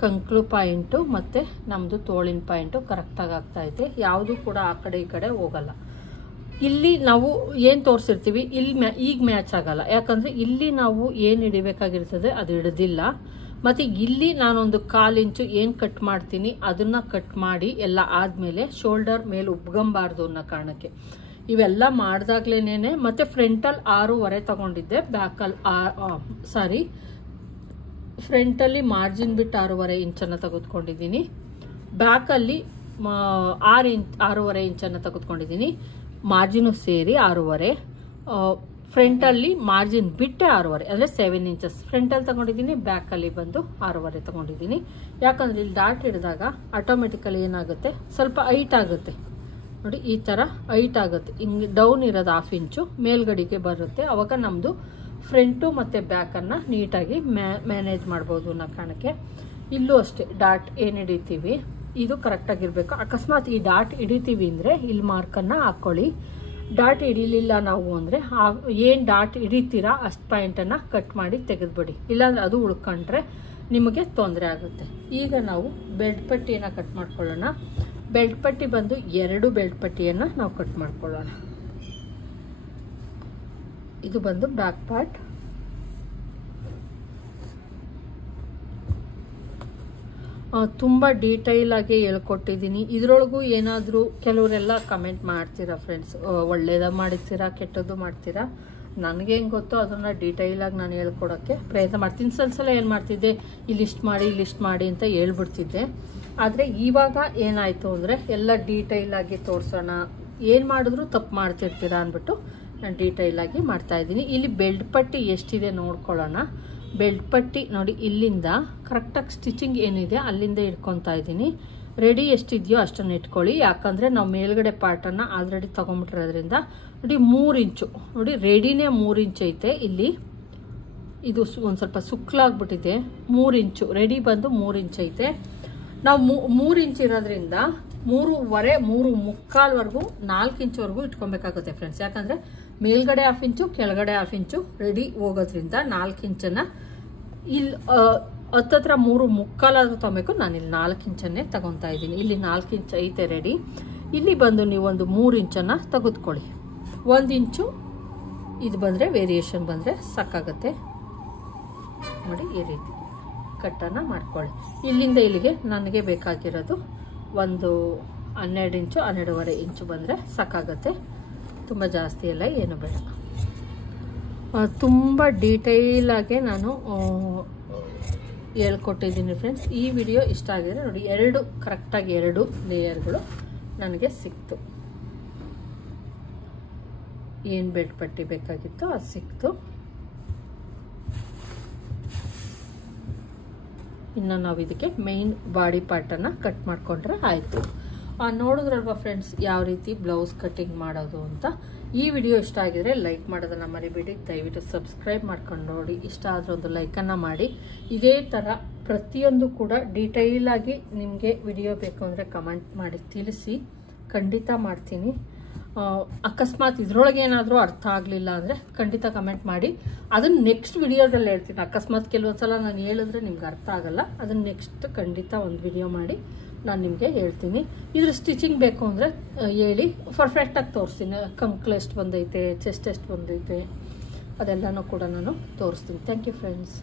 ಕಂಕ್ಳು ಪಾಯಿಂಟು ಮತ್ತು ನಮ್ಮದು ತೋಳಿನ ಪಾಯಿಂಟು ಕರೆಕ್ಟಾಗಿ ಆಗ್ತಾಯಿದೆ. ಯಾವುದೂ ಕೂಡ ಆ ಕಡೆ ಈ ಕಡೆ ಹೋಗಲ್ಲ. ಇಲ್ಲಿ ನಾವು ಏನು ತೋರಿಸಿರ್ತೀವಿ ಈಗ ಮ್ಯಾಚ್ ಆಗಲ್ಲ, ಯಾಕಂದರೆ ಇಲ್ಲಿ ನಾವು ಏನು ಹಿಡಿಬೇಕಾಗಿರ್ತದೆ ಅದು ಹಿಡಿದಿಲ್ಲ. ಮತ್ತು ಇಲ್ಲಿ ನಾನೊಂದು 1/4 ಇಂಚು ಏನು ಕಟ್ ಮಾಡ್ತೀನಿ ಅದನ್ನು ಕಟ್ ಮಾಡಿ ಎಲ್ಲ ಆದಮೇಲೆ ಶೋಲ್ಡರ್ ಮೇಲೆ ಉಬ್ಗಂಬಾರ್ದು ಅನ್ನೋ ಕಾರಣಕ್ಕೆ ಇವೆಲ್ಲ ಮಾಡಿದಾಗ್ಲೇನೆ. ಮತ್ತು ಫ್ರಂಟಲ್ಲಿ 6.5 ತಗೊಂಡಿದ್ದೆ, ಬ್ಯಾಕಲ್ಲಿ ಫ್ರಂಟಲ್ಲಿ ಮಾರ್ಜಿನ್ ಬಿಟ್ಟು 6.5 ಇಂಚನ್ನು ತೆಗೆದುಕೊಂಡಿದ್ದೀನಿ, ಬ್ಯಾಕಲ್ಲಿ 6.5 ಇಂಚನ್ನು ತೆಗೆದುಕೊಂಡಿದ್ದೀನಿ. ಮಾರ್ಜಿನು ಸೇರಿ 6.5, ಫ್ರಂಟಲ್ಲಿ ಮಾರ್ಜಿನ್ ಬಿಟ್ಟೆ 6.5 ಅಂದರೆ 7 ಇಂಚಸ್ ಫ್ರಂಟಲ್ಲಿ ತಗೊಂಡಿದ್ದೀನಿ, ಬ್ಯಾಕಲ್ಲಿ ಬಂದು 6.5 ತಗೊಂಡಿದ್ದೀನಿ. ಯಾಕಂದರೆ ಇಲ್ಲಿ ಡಾಟ್ ಹಿಡಿದಾಗ ಆಟೋಮೆಟಿಕಲಿ ಏನಾಗುತ್ತೆ, ಸ್ವಲ್ಪ ಹೈಟ್ ಆಗುತ್ತೆ ನೋಡಿ, ಈ ಥರ ಹೈಟ್ ಆಗುತ್ತೆ. ಹಿಂಗೆ ಡೌನ್ ಇರೋದು 1/2 ಇಂಚು ಮೇಲ್ಗಡೆಗೆ ಬರುತ್ತೆ. ಆವಾಗ ನಮ್ಮದು ಫ್ರಂಟು ಮತ್ತು ಬ್ಯಾಕನ್ನು ನೀಟಾಗಿ ಮ್ಯಾನೇಜ್ ಮಾಡ್ಬೋದು ಅನ್ನೋ ಕಾರಣಕ್ಕೆ. ಇಲ್ಲೂ ಅಷ್ಟೇ ಡಾಟ್ ಏನು ಹಿಡಿತೀವಿ ಇದು ಕರೆಕ್ಟಾಗಿರಬೇಕು. ಅಕಸ್ಮಾತ್ ಈ ಡಾಟ್ ಹಿಡಿತೀವಿ ಅಂದರೆ ಇಲ್ಲಿ ಮಾರ್ಕನ್ನು ಹಾಕ್ಕೊಳ್ಳಿ. ಡಾಟ್ ಹಿಡಿಲಿಲ್ಲ ನಾವು ಅಂದರೆ ಏನು ಡಾಟ್ ಹಿಡಿತೀರಾ ಅಷ್ಟು ಪಾಯಿಂಟನ್ನು ಕಟ್ ಮಾಡಿ ತೆಗೆದುಬಿಡಿ, ಇಲ್ಲಾಂದರೆ ಅದು ಉಳ್ಕೊಂಡ್ರೆ ನಿಮಗೆ ತೊಂದರೆ ಆಗುತ್ತೆ. ಈಗ ನಾವು ಬೆಲ್ಟ್ ಪಟ್ಟಿಯನ್ನು ಕಟ್ ಮಾಡ್ಕೊಳ್ಳೋಣ. ಬೆಲ್ಟ್ ಪಟ್ಟಿ ಬಂದು 2 ಬೆಲ್ಟ್ ಪಟ್ಟಿಯನ್ನು ನಾವು ಕಟ್ ಮಾಡ್ಕೊಳ್ಳೋಣ. ಇದು ಬಂದು ಬ್ಯಾಕ್ ಪಾರ್ಟ್. ತುಂಬ ಡೀಟೈಲ್ ಆಗಿ ಹೇಳ್ಕೊಟ್ಟಿದ್ದೀನಿ. ಇದರೊಳಗೂ ಏನಾದರೂ ಕೆಲವರೆಲ್ಲ ಕಮೆಂಟ್ ಮಾಡ್ತೀರಾ ಫ್ರೆಂಡ್ಸ್, ಒಳ್ಳೇದ ಮಾಡ್ತೀರಾ ಕೆಟ್ಟದ್ದು ಮಾಡ್ತೀರಾ. ನನಗೆ ಹೆಂಗೆ ಗೊತ್ತೋ ಅದನ್ನು ಡೀಟೈಲಾಗಿ ನಾನು ಹೇಳ್ಕೊಡೋಕ್ಕೆ ಪ್ರಯತ್ನ ಮಾಡ್ತೀನಿ. ಸಲ ಏನು ಮಾಡ್ತಿದ್ದೆ, ಲಿಸ್ಟ್ ಮಾಡಿ ಅಂತ ಹೇಳ್ಬಿಡ್ತಿದ್ದೆ. ಆದರೆ ಇವಾಗ ಏನಾಯಿತು ಅಂದರೆ ಎಲ್ಲ ಡೀಟೈಲಾಗಿ ತೋರಿಸೋಣ, ಏನು ಮಾಡಿದ್ರು ತಪ್ಪು ಮಾಡ್ತಿರ್ತೀರಾ ಅಂದ್ಬಿಟ್ಟು ನಾನು ಡೀಟೈಲಾಗಿ ಮಾಡ್ತಾಯಿದ್ದೀನಿ. ಇಲ್ಲಿ ಬೆಲ್ಟ್ ಪಟ್ಟಿ ಎಷ್ಟಿದೆ ನೋಡ್ಕೊಳ್ಳೋಣ. ಬೆಲ್ಟ್ ಪಟ್ಟಿ ನೋಡಿ, ಇಲ್ಲಿಂದ ಕರೆಕ್ಟಾಗಿ ಸ್ಟಿಚಿಂಗ್ ಏನಿದೆ ಅಲ್ಲಿಂದ ಇಟ್ಕೊತಾ ಇದ್ದೀನಿ. ರೆಡಿ ಎಷ್ಟಿದೆಯೋ ಅಷ್ಟನ್ನು ಇಟ್ಕೊಳ್ಳಿ, ಯಾಕಂದರೆ ನಾವು ಮೇಲ್ಗಡೆ ಪಾರ್ಟನ್ನು ಆಲ್ರೆಡಿ ತೊಗೊಂಬಿಟ್ಟಿರೋದ್ರಿಂದ. ನೋಡಿ 3 ಇಂಚು ನೋಡಿ, ರೆಡಿನೇ 3 ಇಂಚ್ ಐತೆ. ಇಲ್ಲಿ ಇದು ಒಂದು ಸ್ವಲ್ಪ ಸುಕ್ಲಾಗ್ಬಿಟ್ಟಿದೆ. 3 ಇಂಚು ರೆಡಿ ಬಂದು 3 ಇಂಚ್ ಐತೆ. ನಾವು 3 ಇಂಚ್ ಇರೋದ್ರಿಂದ 3.25 3.25 4 ಇಂಚ್ವರೆಗೂ ಇಟ್ಕೊಬೇಕಾಗುತ್ತೆ ಫ್ರೆಂಡ್ಸ್. ಯಾಕಂದರೆ ಮೇಲ್ಗಡೆ 1/2 ಇಂಚು ಕೆಳಗಡೆ 1/2 ಇಂಚು ರೆಡಿ ಹೋಗೋದ್ರಿಂದ 4 ಇಂಚನ್ನು ಇಲ್ಲಿ ಹತ್ತತ್ರ 3.25 ತೊಗೊಬೇಕು. ನಾನು ಇಲ್ಲಿ 4 ಇಂಚನ್ನೇ ತಗೊತಾ ಇದ್ದೀನಿ. ಇಲ್ಲಿ 4 ಇಂಚ್ ಐತೆ ರೆಡಿ. ಇಲ್ಲಿ ಬಂದು ನೀವು ಒಂದು 3 ಇಂಚನ್ನು ತೆಗೆದುಕೊಳ್ಳಿ. 1 ಇಂಚು ಇದು ಬಂದರೆ ವೇರಿಯೇಷನ್ ಬಂದರೆ ಸಾಕಾಗುತ್ತೆ. ನೋಡಿ ಈ ರೀತಿ ಕಟ್ಟನ್ನು ಮಾಡ್ಕೊಳ್ಳಿ. ಇಲ್ಲಿಂದ ಇಲ್ಲಿಗೆ ನನಗೆ ಬೇಕಾಗಿರೋದು ಒಂದು 12 ಇಂಚು 12.5 ಇಂಚು ಬಂದರೆ ಸಾಕಾಗುತ್ತೆ. ತುಂಬ ಜಾಸ್ತಿ ಎಲ್ಲ ಏನು ಬೇಡ. ತುಂಬ ಡೀಟೈಲಾಗೆ ನಾನು ಹೇಳ್ಕೊಟ್ಟಿದ್ದೀನಿ ಫ್ರೆಂಡ್ಸ್. ಈ ವಿಡಿಯೋ ಇಷ್ಟ ಆಗಿದೆ ನೋಡಿ. ಕರೆಕ್ಟಾಗಿ 2 ಲೇಯರ್ಗಳು ನನಗೆ ಸಿಕ್ತು. ಏನು ಬೆಲ್ಟ್ ಪಟ್ಟಿ ಬೇಕಾಗಿತ್ತು ಅದು ಸಿಕ್ತು. ಇನ್ನು ನಾವು ಇದಕ್ಕೆ ಮೇನ್ ಬಾಡಿ ಪಾರ್ಟನ್ನು ಕಟ್ ಮಾಡಿಕೊಂಡ್ರೆ ಆಯಿತು. ನೋಡಿದ್ರಲ್ವ ಫ್ರೆಂಡ್ಸ್ ಯಾವ ರೀತಿ ಬ್ಲೌಸ್ ಕಟ್ಟಿಂಗ್ ಮಾಡೋದು ಅಂತ. ಈ ವಿಡಿಯೋ ಇಷ್ಟ ಆಗಿದ್ರೆ ಲೈಕ್ ಮಾಡೋದನ್ನು ಮರಿಬೇಡಿ. ದಯವಿಟ್ಟು ಸಬ್ಸ್ಕ್ರೈಬ್ ಮಾಡ್ಕೊಂಡು ನೋಡಿ. ಇಷ್ಟ ಆದರೆ ಒಂದು ಲೈಕನ್ನು ಮಾಡಿ. ಇದೇ ಥರ ಪ್ರತಿಯೊಂದು ಕೂಡ ಡೀಟೈಲಾಗಿ ನಿಮಗೆ ವಿಡಿಯೋ ಬೇಕು ಅಂದರೆ ಕಮೆಂಟ್ ಮಾಡಿ ತಿಳಿಸಿ, ಖಂಡಿತ ಮಾಡ್ತೀನಿ. ಅಕಸ್ಮಾತ್ ಇದರೊಳಗೆ ಏನಾದರೂ ಅರ್ಥ ಆಗಲಿಲ್ಲ ಅಂದರೆ ಖಂಡಿತ ಕಮೆಂಟ್ ಮಾಡಿ. ಅದನ್ನು ನೆಕ್ಸ್ಟ್ ವಿಡಿಯೋದಲ್ಲಿ ಹೇಳ್ತೀನಿ. ಅಕಸ್ಮಾತ್ ಕೆಲವೊಂದ್ಸಲ ನಾನು ಹೇಳಿದ್ರೆ ನಿಮ್ಗೆ ಅರ್ಥ ಆಗಲ್ಲ, ಅದನ್ನು ನೆಕ್ಸ್ಟ್ ಖಂಡಿತ ಒಂದು ವಿಡಿಯೋ ಮಾಡಿ ನಾನು ನಿಮಗೆ ಹೇಳ್ತೀನಿ. ಇದ್ರ ಸ್ಟಿಚಿಂಗ್ ಬೇಕು ಅಂದರೆ ಹೇಳಿ, ಪರ್ಫೆಕ್ಟಾಗಿ ತೋರಿಸ್ತೀನಿ. ಕಂಕ್ಳು ಎಷ್ಟು ಬಂದೈತೆ, ಚೆಸ್ಟ್ ಎಷ್ಟು ಬಂದೈತೆ ಅದೆಲ್ಲನೂ ಕೂಡ ನಾನು ತೋರಿಸ್ತೀನಿ. Thank you friends.